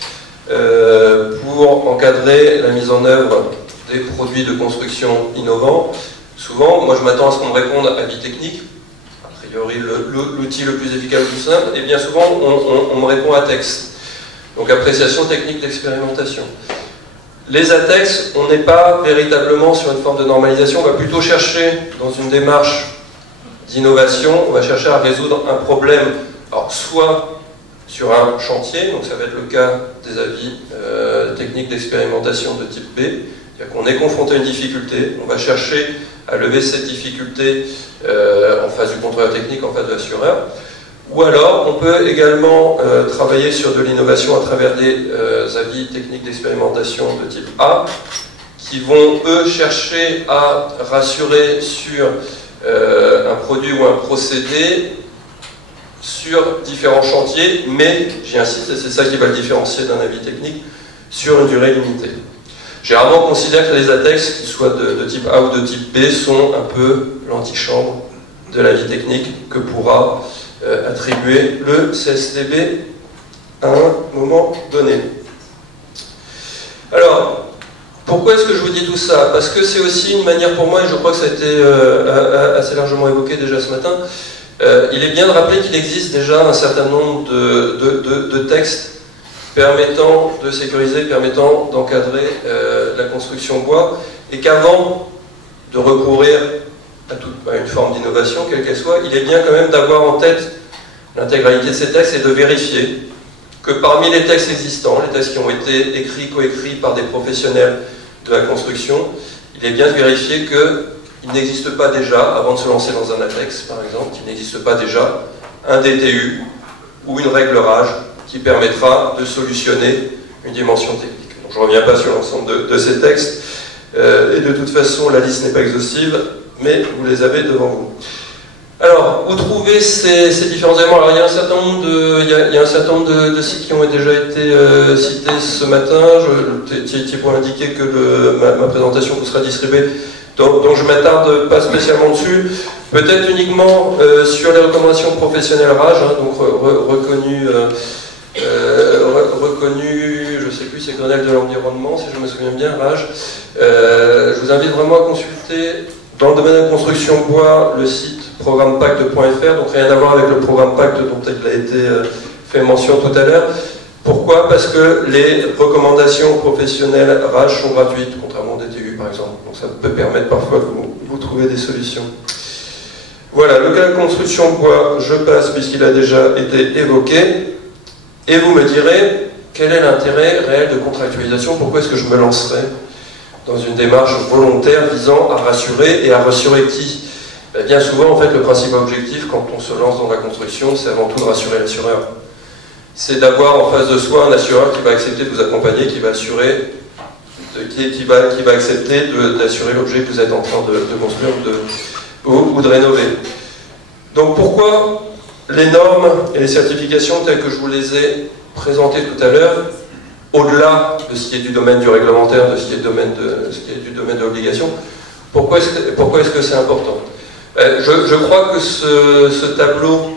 pour encadrer la mise en œuvre des produits de construction innovants, souvent, moi je m'attends à ce qu'on me réponde avis technique, a priori l'outil le plus efficace, le plus simple, et bien souvent on me répond ATEX. Donc appréciation technique d'expérimentation. Les ATEX, on n'est pas véritablement sur une forme de normalisation, on va plutôt chercher dans une démarche d'innovation, on va chercher à résoudre un problème, alors soit sur un chantier, donc ça va être le cas des avis techniques d'expérimentation de type B, c'est-à-dire qu'on est confronté à une difficulté, on va chercher à lever cette difficulté en face du contrôleur technique, en face de l'assureur. Ou alors, on peut également travailler sur de l'innovation à travers des avis techniques d'expérimentation de type A, qui vont, eux, chercher à rassurer sur un produit ou un procédé sur différents chantiers, mais, j'y insiste, et c'est ça qui va le différencier d'un avis technique, sur une durée limitée. Généralement, on considère que les ATEX, qu'ils soient de type A ou de type B, sont un peu l'antichambre de l'avis technique que pourra attribuer le CSTB à un moment donné. Alors, pourquoi est-ce que je vous dis tout ça? Parce que c'est aussi une manière pour moi, et je crois que ça a été assez largement évoqué déjà ce matin, il est bien de rappeler qu'il existe déjà un certain nombre de textes permettant de sécuriser, permettant d'encadrer la construction bois, et qu'avant de recourir à une forme d'innovation, quelle qu'elle soit, il est bien quand même d'avoir en tête l'intégralité de ces textes et de vérifier que parmi les textes existants, les textes qui ont été écrits, coécrits par des professionnels de la construction, il est bien de vérifier qu'il n'existe pas déjà, avant de se lancer dans un ATEX par exemple, qu'il n'existe pas déjà un DTU ou une règle rage qui permettra de solutionner une dimension technique. Donc, je ne reviens pas sur l'ensemble de ces textes, et de toute façon la liste n'est pas exhaustive, mais vous les avez devant vous. Alors, où trouver ces différents éléments? Alors, il y a un certain nombre de sites qui ont déjà été cités ce matin. Pour indiquer que ma présentation vous sera distribuée, donc je ne m'attarde pas spécialement dessus. Peut-être uniquement sur les recommandations professionnelles RAGE, hein, donc reconnues, je ne sais plus, c'est Grenelle de l'environnement, si je me souviens bien, RAGE. Je vous invite vraiment à consulter, dans le domaine de la construction bois, le site programmepacte.fr, donc rien à voir avec le programme Pacte dont il a été fait mention tout à l'heure. Pourquoi? Parce que les recommandations professionnelles RAGE sont gratuites, contrairement au DTU par exemple. Donc ça peut permettre parfois de vous trouver des solutions. Voilà, le cas de construction bois, je passe puisqu'il a déjà été évoqué. Et vous me direz, quel est l'intérêt réel de contractualisation? Pourquoi est-ce que je me lancerai dans une démarche volontaire visant à rassurer, et à rassurer qui? Bien souvent, en fait, le principal objectif, quand on se lance dans la construction, c'est avant tout de rassurer l'assureur. C'est d'avoir en face de soi un assureur qui va accepter de vous accompagner, qui va assurer, qui va accepter d'assurer l'objet que vous êtes en train de construire ou de rénover. Donc pourquoi les normes et les certifications telles que je vous les ai présentées tout à l'heure, au-delà de ce qui est du domaine du réglementaire, de ce qui est du domaine de l'obligation, pourquoi est-ce que c'est important? Je crois que ce tableau,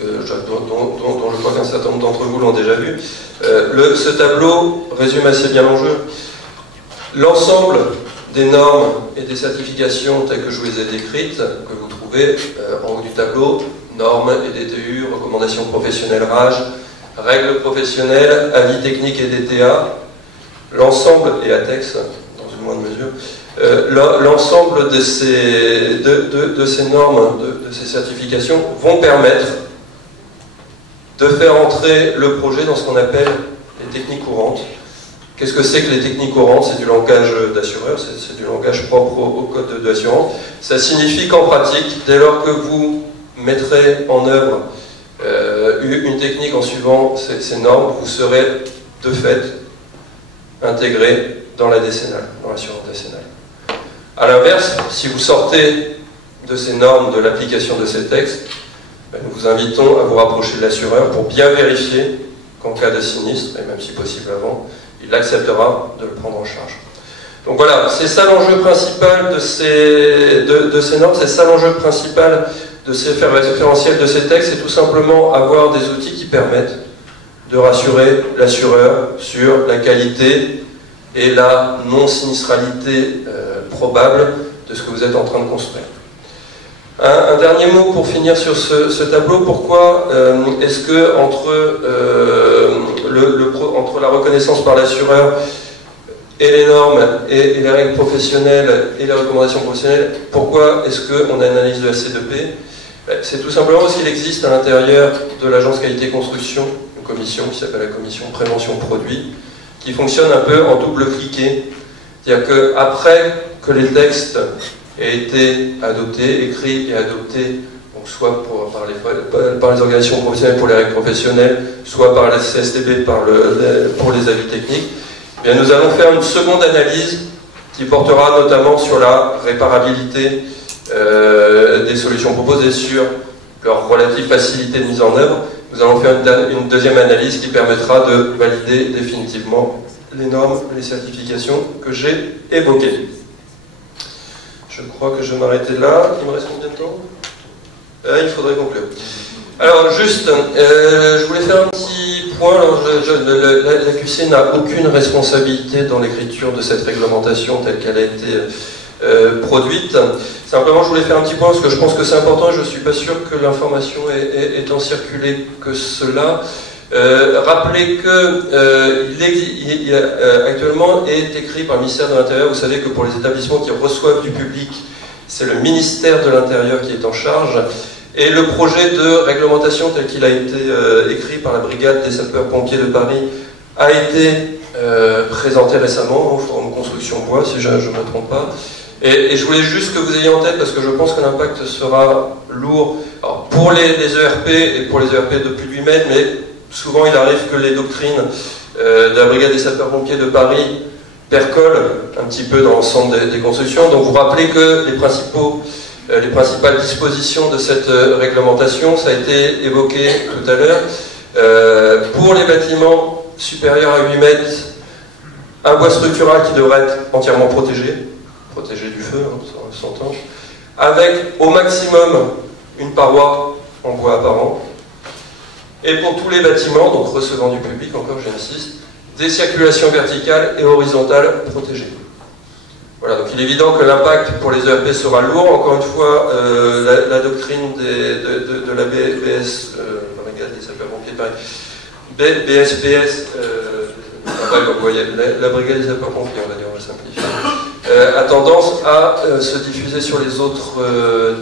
dont je crois qu'un certain nombre d'entre vous l'ont déjà vu, ce tableau résume assez bien l'enjeu. L'ensemble des normes et des certifications telles que je vous les ai décrites, que vous trouvez en haut du tableau, normes et DTU, recommandations professionnelles RAGE, règles professionnelles, avis techniques et DTA, l'ensemble, et ATEX dans une moindre mesure, l'ensemble de ces normes, de ces certifications vont permettre de faire entrer le projet dans ce qu'on appelle les techniques courantes. Qu'est-ce que c'est que les techniques courantes? C'est du langage d'assureur, c'est du langage propre au code de l'assurance. Ça signifie qu'en pratique, dès lors que vous mettrez en œuvre une technique en suivant ces normes, vous serez de fait intégré dans la décennale, dans l'assurance décennale. A l'inverse, si vous sortez de ces normes, de l'application de ces textes, nous vous invitons à vous rapprocher de l'assureur pour bien vérifier qu'en cas de sinistre, et même si possible avant, il acceptera de le prendre en charge. Donc voilà, c'est ça l'enjeu principal de ces normes, c'est ça l'enjeu principal de ces référentiels de ces textes, c'est tout simplement avoir des outils qui permettent de rassurer l'assureur sur la qualité et la non-sinistralité probable de ce que vous êtes en train de construire. Un dernier mot pour finir sur ce tableau. Pourquoi est-ce que entre la reconnaissance par l'assureur et les normes et les règles professionnelles et les recommandations professionnelles, pourquoi est-ce qu'on a une analyse de la C2P? C'est tout simplement parce qu'il existe à l'intérieur de l'agence qualité construction une commission qui s'appelle la commission prévention produit, qui fonctionne un peu en double cliquet. C'est-à-dire qu'après que les textes aient été adoptés, écrits et adoptés, donc soit par les organisations professionnelles pour les règles professionnelles, soit par la CSTB pour les avis techniques, eh bien nous allons faire une seconde analyse qui portera notamment sur la réparabilité des solutions proposées, sur leur relative facilité de mise en œuvre. Nous allons faire une deuxième analyse qui permettra de valider définitivement les normes, les certifications que j'ai évoquées. Je crois que je vais m'arrêter là. Il me reste combien de temps ? Il faudrait conclure. Alors juste, je voulais faire un petit point. La QC n'a aucune responsabilité dans l'écriture de cette réglementation telle qu'elle a été produite. Simplement, je voulais faire un petit point parce que je pense que c'est important et je ne suis pas sûr que l'information ait tant circulé que cela. Rappelez que actuellement est écrit par le ministère de l'Intérieur. Vous savez que pour les établissements qui reçoivent du public, c'est le ministère de l'Intérieur qui est en charge. Et le projet de réglementation tel qu'il a été écrit par la Brigade des sapeurs-pompiers de Paris a été présenté récemment au Forum Construction Bois, si je ne me trompe pas. Et je voulais juste que vous ayez en tête, parce que je pense que l'impact sera lourd pour les ERP et pour les ERP de plus de 8 mètres, mais souvent il arrive que les doctrines de la Brigade des sapeurs-pompiers de Paris percolent un petit peu dans l'ensemble des constructions. Donc vous rappelez que les principales dispositions de cette réglementation, ça a été évoqué tout à l'heure, pour les bâtiments supérieurs à 8 mètres, un bois structural qui devrait être entièrement protégé du feu, ça s'entend, avec au maximum une paroi en bois apparent, et pour tous les bâtiments, donc recevant du public, encore j'insiste, des circulations verticales et horizontales protégées. Voilà, donc il est évident que l'impact pour les ERP sera lourd. Encore une fois, la doctrine de la BS, Brigade des sapeurs-pompiers de Paris, BSPS, la Brigade des sapeurs-pompiers, on va dire, on va simplifier, a tendance à se diffuser sur les autres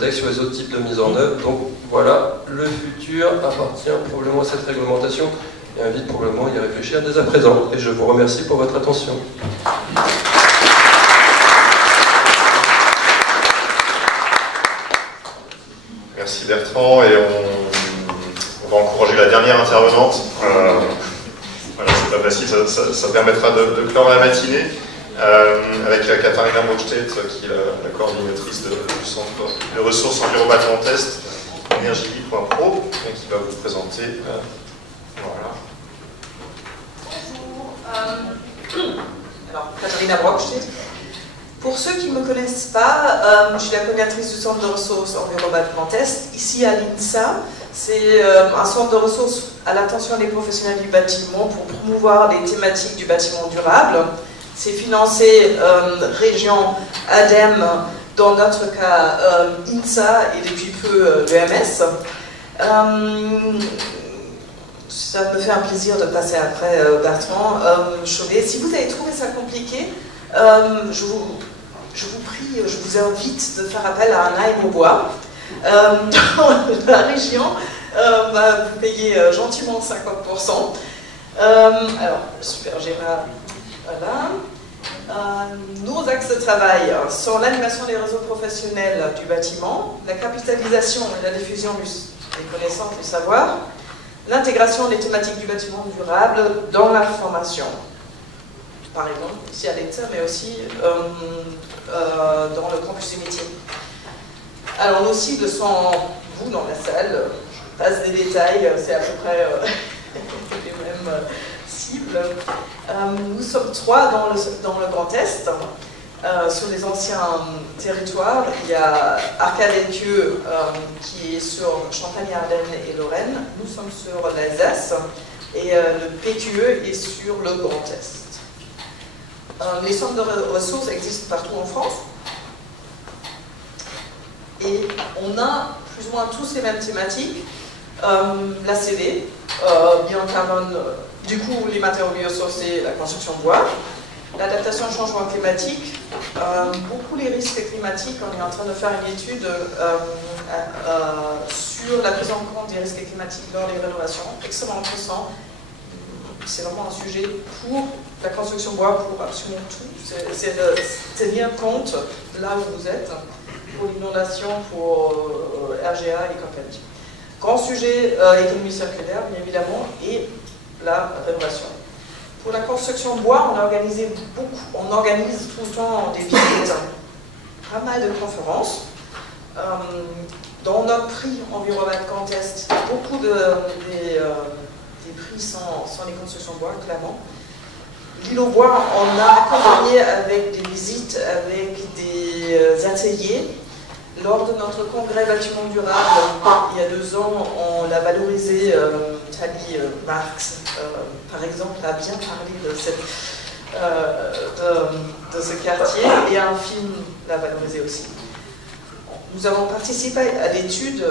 textes, sur les autres types de mise en œuvre. Donc voilà, le futur appartient probablement à cette réglementation et invite probablement à y réfléchir dès à présent. Et je vous remercie pour votre attention. Merci Bertrand, et on va encourager la dernière intervenante. Voilà, c'est pas facile, ça permettra de clore la matinée avec Katharina Mockstedt, qui est la coordinatrice du Centre de ressources environnementales test, energie.pro, et qui va vous présenter. Voilà. Bonjour, alors Katharina Mockstedt. Pour ceux qui ne me connaissent pas, je suis la coordinatrice du Centre de ressources environnementales test, ici à l'INSA. C'est un centre de ressources à l'attention des professionnels du bâtiment pour promouvoir les thématiques du bâtiment durable. C'est financé région ADEME, dans notre cas INSA et depuis peu l'EMS. Ça me fait un plaisir de passer après Bertrand Chauvet. Si vous avez trouvé ça compliqué, je vous prie, je vous invite de faire appel à un AIM au bois. Dans la région, vous payez gentiment 50%. Alors, super, j'ai ma... Voilà. Nos axes de travail sont l'animation des réseaux professionnels du bâtiment, la capitalisation et la diffusion des connaissances et du savoir, l'intégration des thématiques du bâtiment durable dans la formation. Par exemple, ici à l'ENSA, mais aussi dans le campus des métiers. Alors nos cibles sont vous dans la salle, je passe des détails, c'est à peu près les mêmes cibles. Nous sommes 3 dans le Grand Est. Sur les anciens territoires, il y a Arcade-et-Thieu qui est sur Champagne-Ardenne et Lorraine. Nous sommes sur l'Alsace et le PQE est sur le Grand Est. Les centres de ressources existent partout en France et on a plus ou moins tous les mêmes thématiques. L'ACV, biocarbone, du coup les matériaux biosourcés, la construction de bois, l'adaptation au changement climatique, beaucoup les risques climatiques. On est en train de faire une étude sur la prise en compte des risques climatiques lors des rénovations, extrêmement intéressant. C'est vraiment un sujet pour la construction bois, pour absolument tout. C'est de tenir compte de là où vous êtes, pour l'inondation, pour RGA et compagnie. Grand sujet, économie circulaire, bien évidemment, et la rénovation. Pour la construction bois, on organise tout le temps des visites, pas mal de conférences. Dans notre prix Enviromat Contest, beaucoup des prix sont les constructions bois, clairement. L'île au bois, on a accompagné avec des visites, avec des ateliers. Lors de notre congrès bâtiment durable, il y a 2 ans, on l'a valorisé. Tali Marx, par exemple, a bien parlé de ce quartier, et un film l'a valorisé aussi. Nous avons participé à l'étude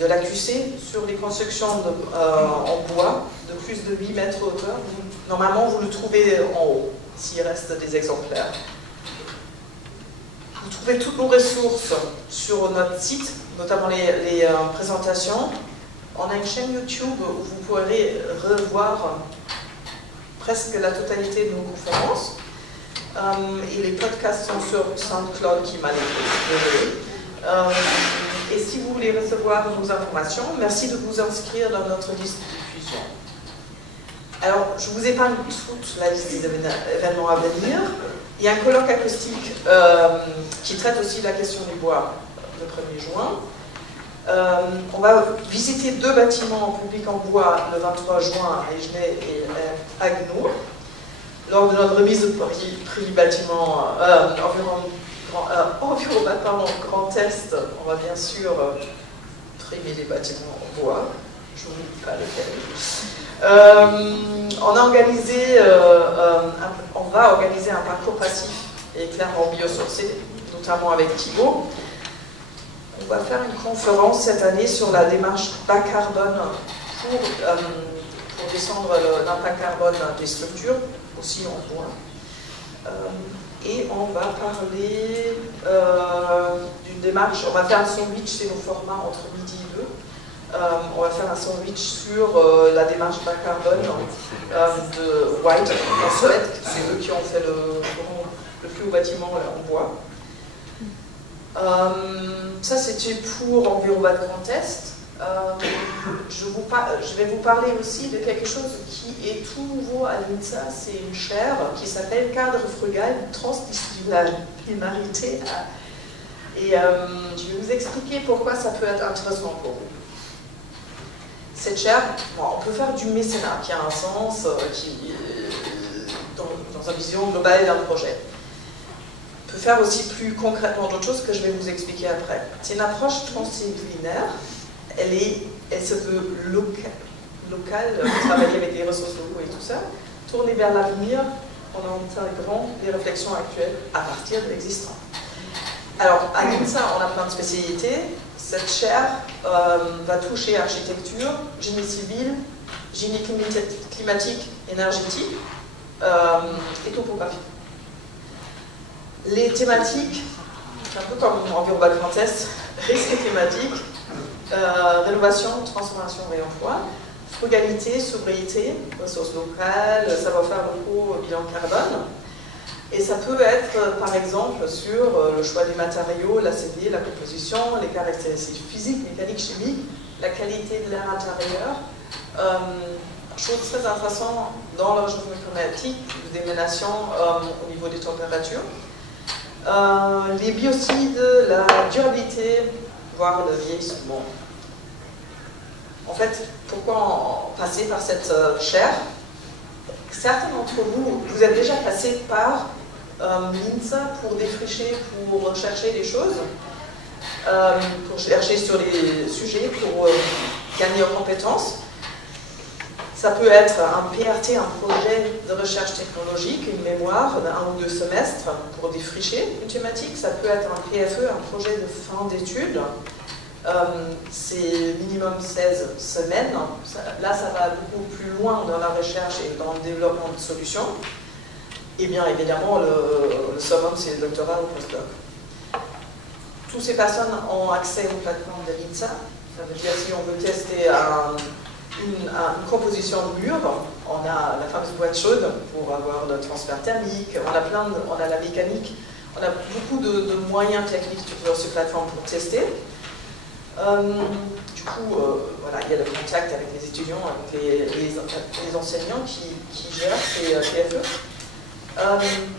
de l'AQC sur les constructions en bois de plus de 8 mètres hauteur. Normalement, vous le trouvez en haut, s'il reste des exemplaires. Vous trouvez toutes nos ressources sur notre site, notamment les présentations. On a une chaîne YouTube où vous pourrez revoir presque la totalité de nos conférences. Et les podcasts sont sur SoundCloud qui m'a désolé. Et si vous voulez recevoir nos informations, merci de vous inscrire dans notre liste de diffusion. Alors, je vous épargne toute la liste des événements à venir. Il y a un colloque acoustique qui traite aussi la question du bois le 1er juin. On va visiter 2 bâtiments en public en bois le 23 juin à Egenay et à Haguenau. Lors de notre remise de prix bâtiment Enviromat Grand Est, on va bien sûr trimer les bâtiments en bois. Je ne vous dis pas lequel. On va organiser un parcours passif et clairement biosourcé, notamment avec Thibaut. On va faire une conférence cette année sur la démarche bas carbone pour descendre l'impact carbone des structures, aussi en bois. Et on va parler d'une démarche, on va faire un sandwich, c'est nos formats entre midi et 2. On va faire un sandwich sur la démarche bas carbone de White en Suède. C'est eux qui ont fait le plus haut bâtiment en bois. Ça c'était pour Enviromat Grand Est. Je vais vous parler aussi de quelque chose qui est tout nouveau à l'INSA. C'est une chaire qui s'appelle Cadre frugal, transdisciplinarité. Et je vais vous expliquer pourquoi ça peut être intéressant pour vous. Cette chaire, on peut faire du mécénat qui a un sens dans une vision globale d'un projet. On peut faire aussi plus concrètement d'autres choses que je vais vous expliquer après. C'est une approche transdisciplinaire. Elle se veut locale, travailler avec les ressources locaux et tout ça, tourner vers l'avenir en intégrant les réflexions actuelles à partir de l'existant. Alors, à l'INSA, on a plein de spécialités. Cette chaire va toucher architecture, génie civil, génie climatique, énergétique et topographie. Les thématiques, c'est un peu comme Enviromat Grand Est, risque climatique, rénovation, transformation et emploi, frugalité, sobriété, ressources locales, savoir-faire locaux, bilan carbone. Et ça peut être, par exemple, sur le choix des matériaux, l'ACD, la composition, les caractéristiques physiques, mécaniques, chimiques, la qualité de l'air intérieur. Chose très intéressante dans le réchauffement climatique, d'émanation au niveau des températures. Les biocides, la durabilité, voire le vieillissement. En fait, pourquoi passer par cette chaire? Certains d'entre vous, vous êtes déjà passé par l'INSA pour défricher, pour chercher des choses, pour chercher sur les sujets, pour gagner en compétences. Ça peut être un PRT, un projet de recherche technologique, une mémoire d'1 ou 2 semestres pour défricher une thématique. Ça peut être un PFE, un projet de fin d'études. C'est minimum 16 semaines. Là, ça va beaucoup plus loin dans la recherche et dans le développement de solutions. Et bien évidemment, le summum, c'est le doctorat ou postdoc. Toutes ces personnes ont accès aux plateformes de l'INSA. Ça veut dire si on veut tester une composition de mur, on a la fameuse boîte chaude pour avoir le transfert thermique, on a la mécanique, on a beaucoup de moyens techniques sur ces plateformes pour tester. Du coup, voilà, il y a le contact avec les étudiants, avec les enseignants qui gèrent ces PFE.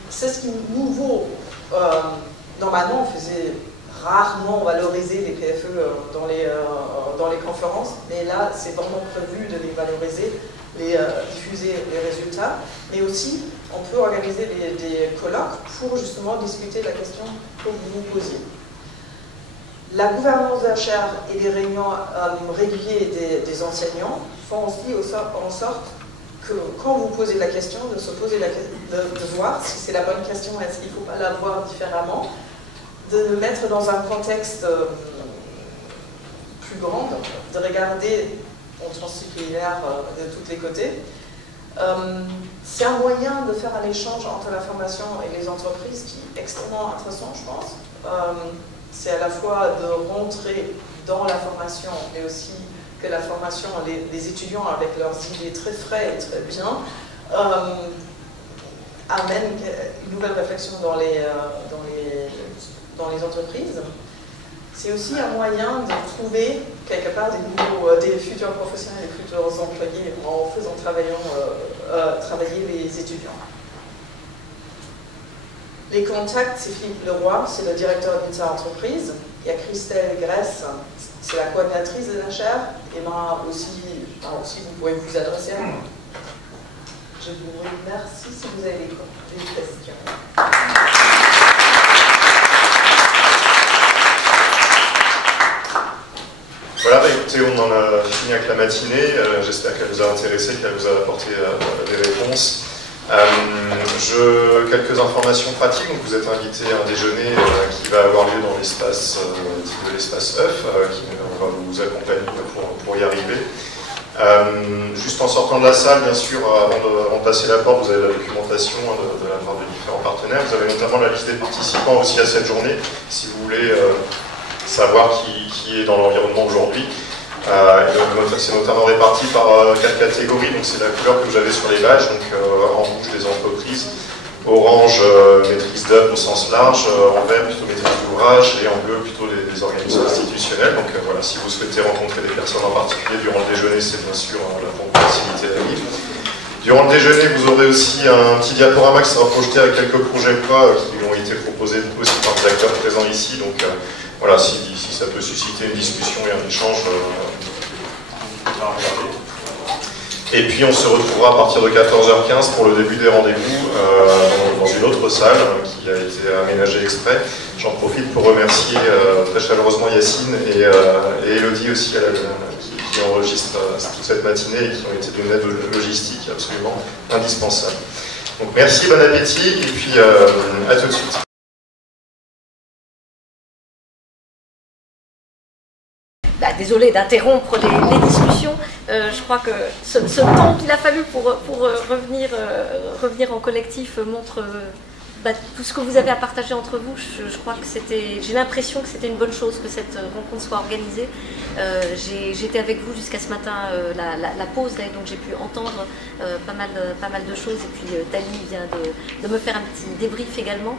C'est ce qui est nouveau. Normalement, on faisait rarement valoriser les PFE dans les conférences, mais là, c'est vraiment prévu de les valoriser, diffuser les résultats, mais aussi, on peut organiser des colloques pour justement discuter de la question que vous vous posiez. La gouvernance de la chaire et les réunions régulières des enseignants font aussi en sorte que quand vous posez la question, de voir si c'est la bonne question, est-ce qu'il ne faut pas la voir différemment, de le mettre dans un contexte plus grand, de regarder en transdisciplinaire de tous les côtés. C'est un moyen de faire un échange entre la formation et les entreprises qui est extrêmement intéressant, je pense. C'est à la fois de rentrer dans la formation, mais aussi que la formation, les étudiants avec leurs idées très frais et très bien, amènent une nouvelle réflexion dans les entreprises. C'est aussi un moyen de trouver quelque part des futurs professionnels, des futurs employés en faisant travailler les étudiants. Les contacts, c'est Philippe Leroy, c'est le directeur d'INSA Entreprise. Il y a Christelle Grèce, c'est la coordinatrice de la chaire. Et moi aussi, vous pouvez vous adresser à moi. Je vous remercie si vous avez des questions. Voilà, écoutez, on en a fini avec la matinée. J'espère qu'elle vous a intéressé, qu'elle vous a apporté des réponses. Quelques informations pratiques. Donc vous êtes invité à un déjeuner qui va avoir lieu dans l'espace de l'espace œuf, qui va vous accompagner pour y arriver. Juste en sortant de la salle, bien sûr, avant de passer la porte, vous avez la documentation de la part de différents partenaires. Vous avez notamment la liste des participants aussi à cette journée, si vous voulez savoir qui est dans l'environnement aujourd'hui. C'est notamment réparti par 4 catégories, donc c'est la couleur que vous avez sur les badges, donc en rouge les entreprises, orange maîtrise d'œuvre au sens large, en vert plutôt maîtrise d'ouvrage et en bleu plutôt les organismes institutionnels. Donc voilà, si vous souhaitez rencontrer des personnes en particulier durant le déjeuner, c'est bien sûr la facilité à vivre. Durant le déjeuner, vous aurez aussi un petit diaporama qui sera projeté avec quelques projets qui ont été proposés aussi par des acteurs présents ici. Donc voilà, si ça peut susciter une discussion et un échange, et puis on se retrouvera à partir de 14h15 pour le début des rendez-vous dans une autre salle qui a été aménagée exprès. J'en profite pour remercier très chaleureusement Yacine et Elodie aussi qui enregistrent toute cette matinée et qui ont été d'une aide logistique absolument indispensable. Donc merci, bon appétit et puis à tout de suite. Désolée d'interrompre les discussions. Je crois que ce temps qu'il a fallu pour revenir en collectif montre tout ce que vous avez à partager entre vous. Je crois que j'ai l'impression que c'était une bonne chose que cette rencontre soit organisée. J'étais avec vous jusqu'à ce matin la pause, et donc j'ai pu entendre pas mal de choses. Et puis Tali vient de me faire un petit débrief également.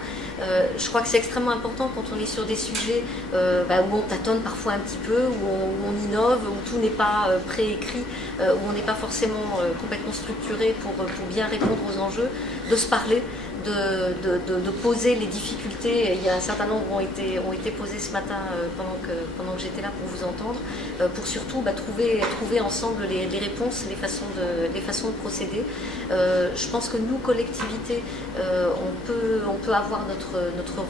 Je crois que c'est extrêmement important quand on est sur des sujets où on tâtonne parfois un petit peu, où on innove, où tout n'est pas préécrit, où on n'est pas forcément complètement structuré pour bien répondre aux enjeux, de se parler, de poser les difficultés. Il y a un certain nombre ont été posées ce matin pendant que j'étais là pour vous entendre, pour surtout trouver ensemble les réponses, les façons de procéder. Je pense que nous, collectivités, on peut avoir notre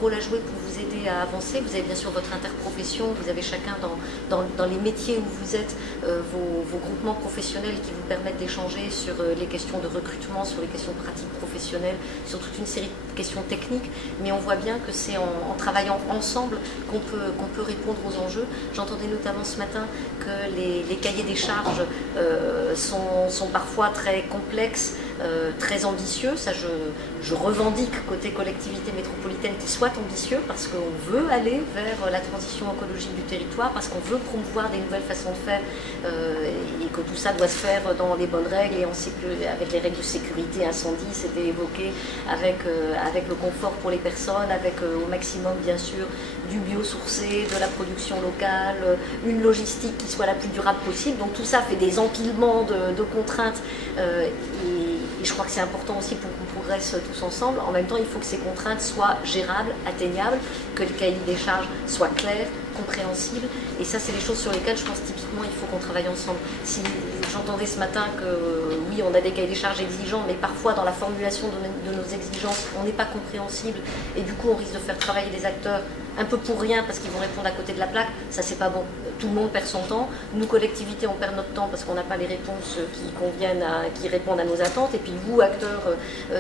rôle à jouer pour vous aider à avancer. Vous avez bien sûr votre interprofession, vous avez chacun dans les métiers où vous êtes vos groupements professionnels qui vous permettent d'échanger sur les questions de recrutement, sur les questions de pratiques professionnelles, sur toute une série de questions techniques, mais on voit bien que c'est en travaillant ensemble qu'on peut répondre aux enjeux. J'entendais notamment ce matin que les cahiers des charges sont parfois très complexes, très ambitieux. Ça, je revendique côté collectivité métropolitaine qu'ils soient ambitieux parce qu'on veut aller vers la transition écologique du territoire, parce qu'on veut promouvoir des nouvelles façons de faire et que tout ça doit se faire dans les bonnes règles et avec les règles de sécurité incendie, c'était évoqué, avec le confort pour les personnes, avec au maximum bien sûr du biosourcé, de la production locale, une logistique qui soit la plus durable possible. Donc tout ça fait des empilements de contraintes et je crois que c'est important aussi pour qu'on progresse tous ensemble. En même temps, il faut que ces contraintes soient gérables, atteignables, que le cahier des charges soit clair, compréhensible, et ça c'est les choses sur lesquelles je pense typiquement il faut qu'on travaille ensemble. Si j'entendais ce matin que oui, on a des cahiers des charges exigeants, mais parfois dans la formulation de nos exigences on n'est pas compréhensible, et du coup on risque de faire travailler des acteurs un peu pour rien parce qu'ils vont répondre à côté de la plaque, ça c'est pas bon. Tout le monde perd son temps, nous collectivités on perd notre temps parce qu'on n'a pas les réponses qui conviennent, qui répondent à nos attentes, et puis vous acteurs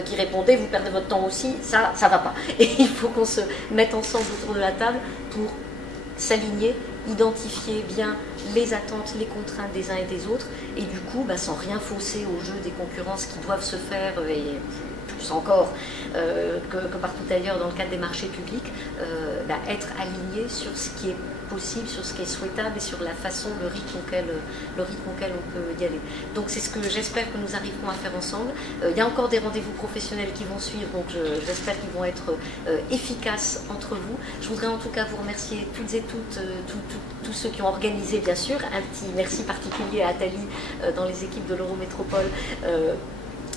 qui répondez, vous perdez votre temps aussi, ça va pas. Et il faut qu'on se mette ensemble autour de la table pour s'aligner, identifier bien les attentes, les contraintes des uns et des autres, et du coup, sans rien fausser au jeu des concurrences qui doivent se faire, et plus encore que partout ailleurs dans le cadre des marchés publics, être aligné sur ce qui est possible, sur ce qui est souhaitable et sur la façon, le rythme auquel on peut y aller. Donc c'est ce que j'espère que nous arriverons à faire ensemble. Il y a encore des rendez-vous professionnels qui vont suivre, donc j'espère qu'ils vont être efficaces entre vous. Je voudrais en tout cas vous remercier toutes et tous ceux qui ont organisé, bien sûr. Un petit merci particulier à Athalie dans les équipes de l'Eurométropole,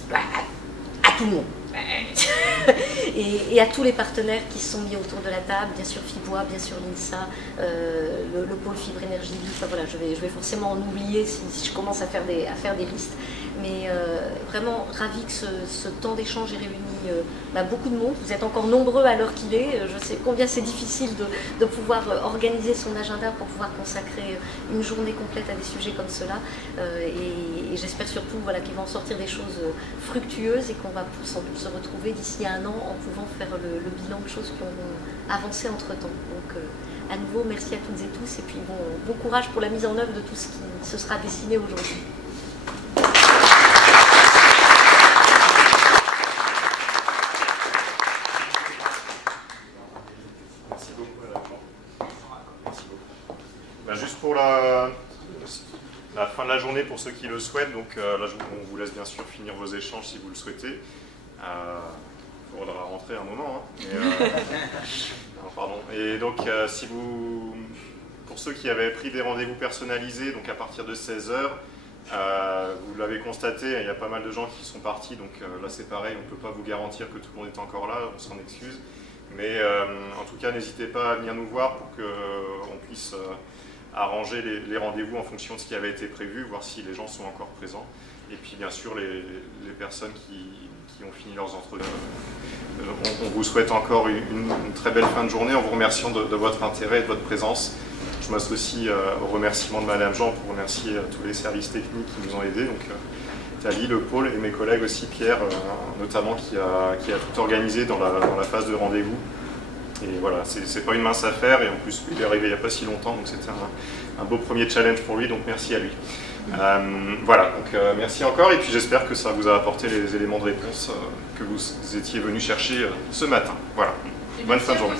à tout le monde. et à tous les partenaires qui se sont mis autour de la table, bien sûr FIBOA, bien sûr l'INSA, le pôle Fibre Énergie Vie. Enfin, voilà, je vais forcément en oublier si je commence à faire des listes, mais vraiment ravi que ce temps d'échange ait réuni beaucoup de monde. Vous êtes encore nombreux à l'heure qu'il est, je sais combien c'est difficile de pouvoir organiser son agenda pour pouvoir consacrer une journée complète à des sujets comme cela, et j'espère surtout qu'il va en sortir des choses fructueuses et qu'on va sans doute se retrouver d'ici à un an en pouvant faire le bilan de choses qui ont avancé entre-temps. Donc à nouveau, merci à toutes et tous, et puis bon courage pour la mise en œuvre de tout ce qui se sera dessiné aujourd'hui. Merci beaucoup. Merci beaucoup. Juste pour la fin de la journée, pour ceux qui le souhaitent, donc là on vous laisse bien sûr finir vos échanges si vous le souhaitez. Il faudra rentrer un moment, hein. Non, pardon. Et donc pour ceux qui avaient pris des rendez-vous personnalisés, donc à partir de 16h, vous l'avez constaté, il y a pas mal de gens qui sont partis, donc là c'est pareil, on ne peut pas vous garantir que tout le monde est encore là, on s'en excuse. Mais en tout cas, n'hésitez pas à venir nous voir pour qu'on puisse arranger les rendez-vous en fonction de ce qui avait été prévu, voir si les gens sont encore présents. Et puis bien sûr, les personnes qui ont fini leurs entretiens, on vous souhaite encore une très belle fin de journée en vous remerciant de votre intérêt et de votre présence. Je m'associe au remerciement de Madame Jean pour remercier tous les services techniques qui nous ont aidés, donc Thalie, le pôle, et mes collègues aussi, Pierre notamment, qui a tout organisé dans la phase de rendez-vous. Et voilà, c'est pas une mince affaire, et en plus il est arrivé il n'y a pas si longtemps, donc c'était un beau premier challenge pour lui, donc merci à lui. Voilà, donc merci encore, et puis j'espère que ça vous a apporté les éléments de réponse que vous étiez venus chercher ce matin. Voilà, bonne fin de journée.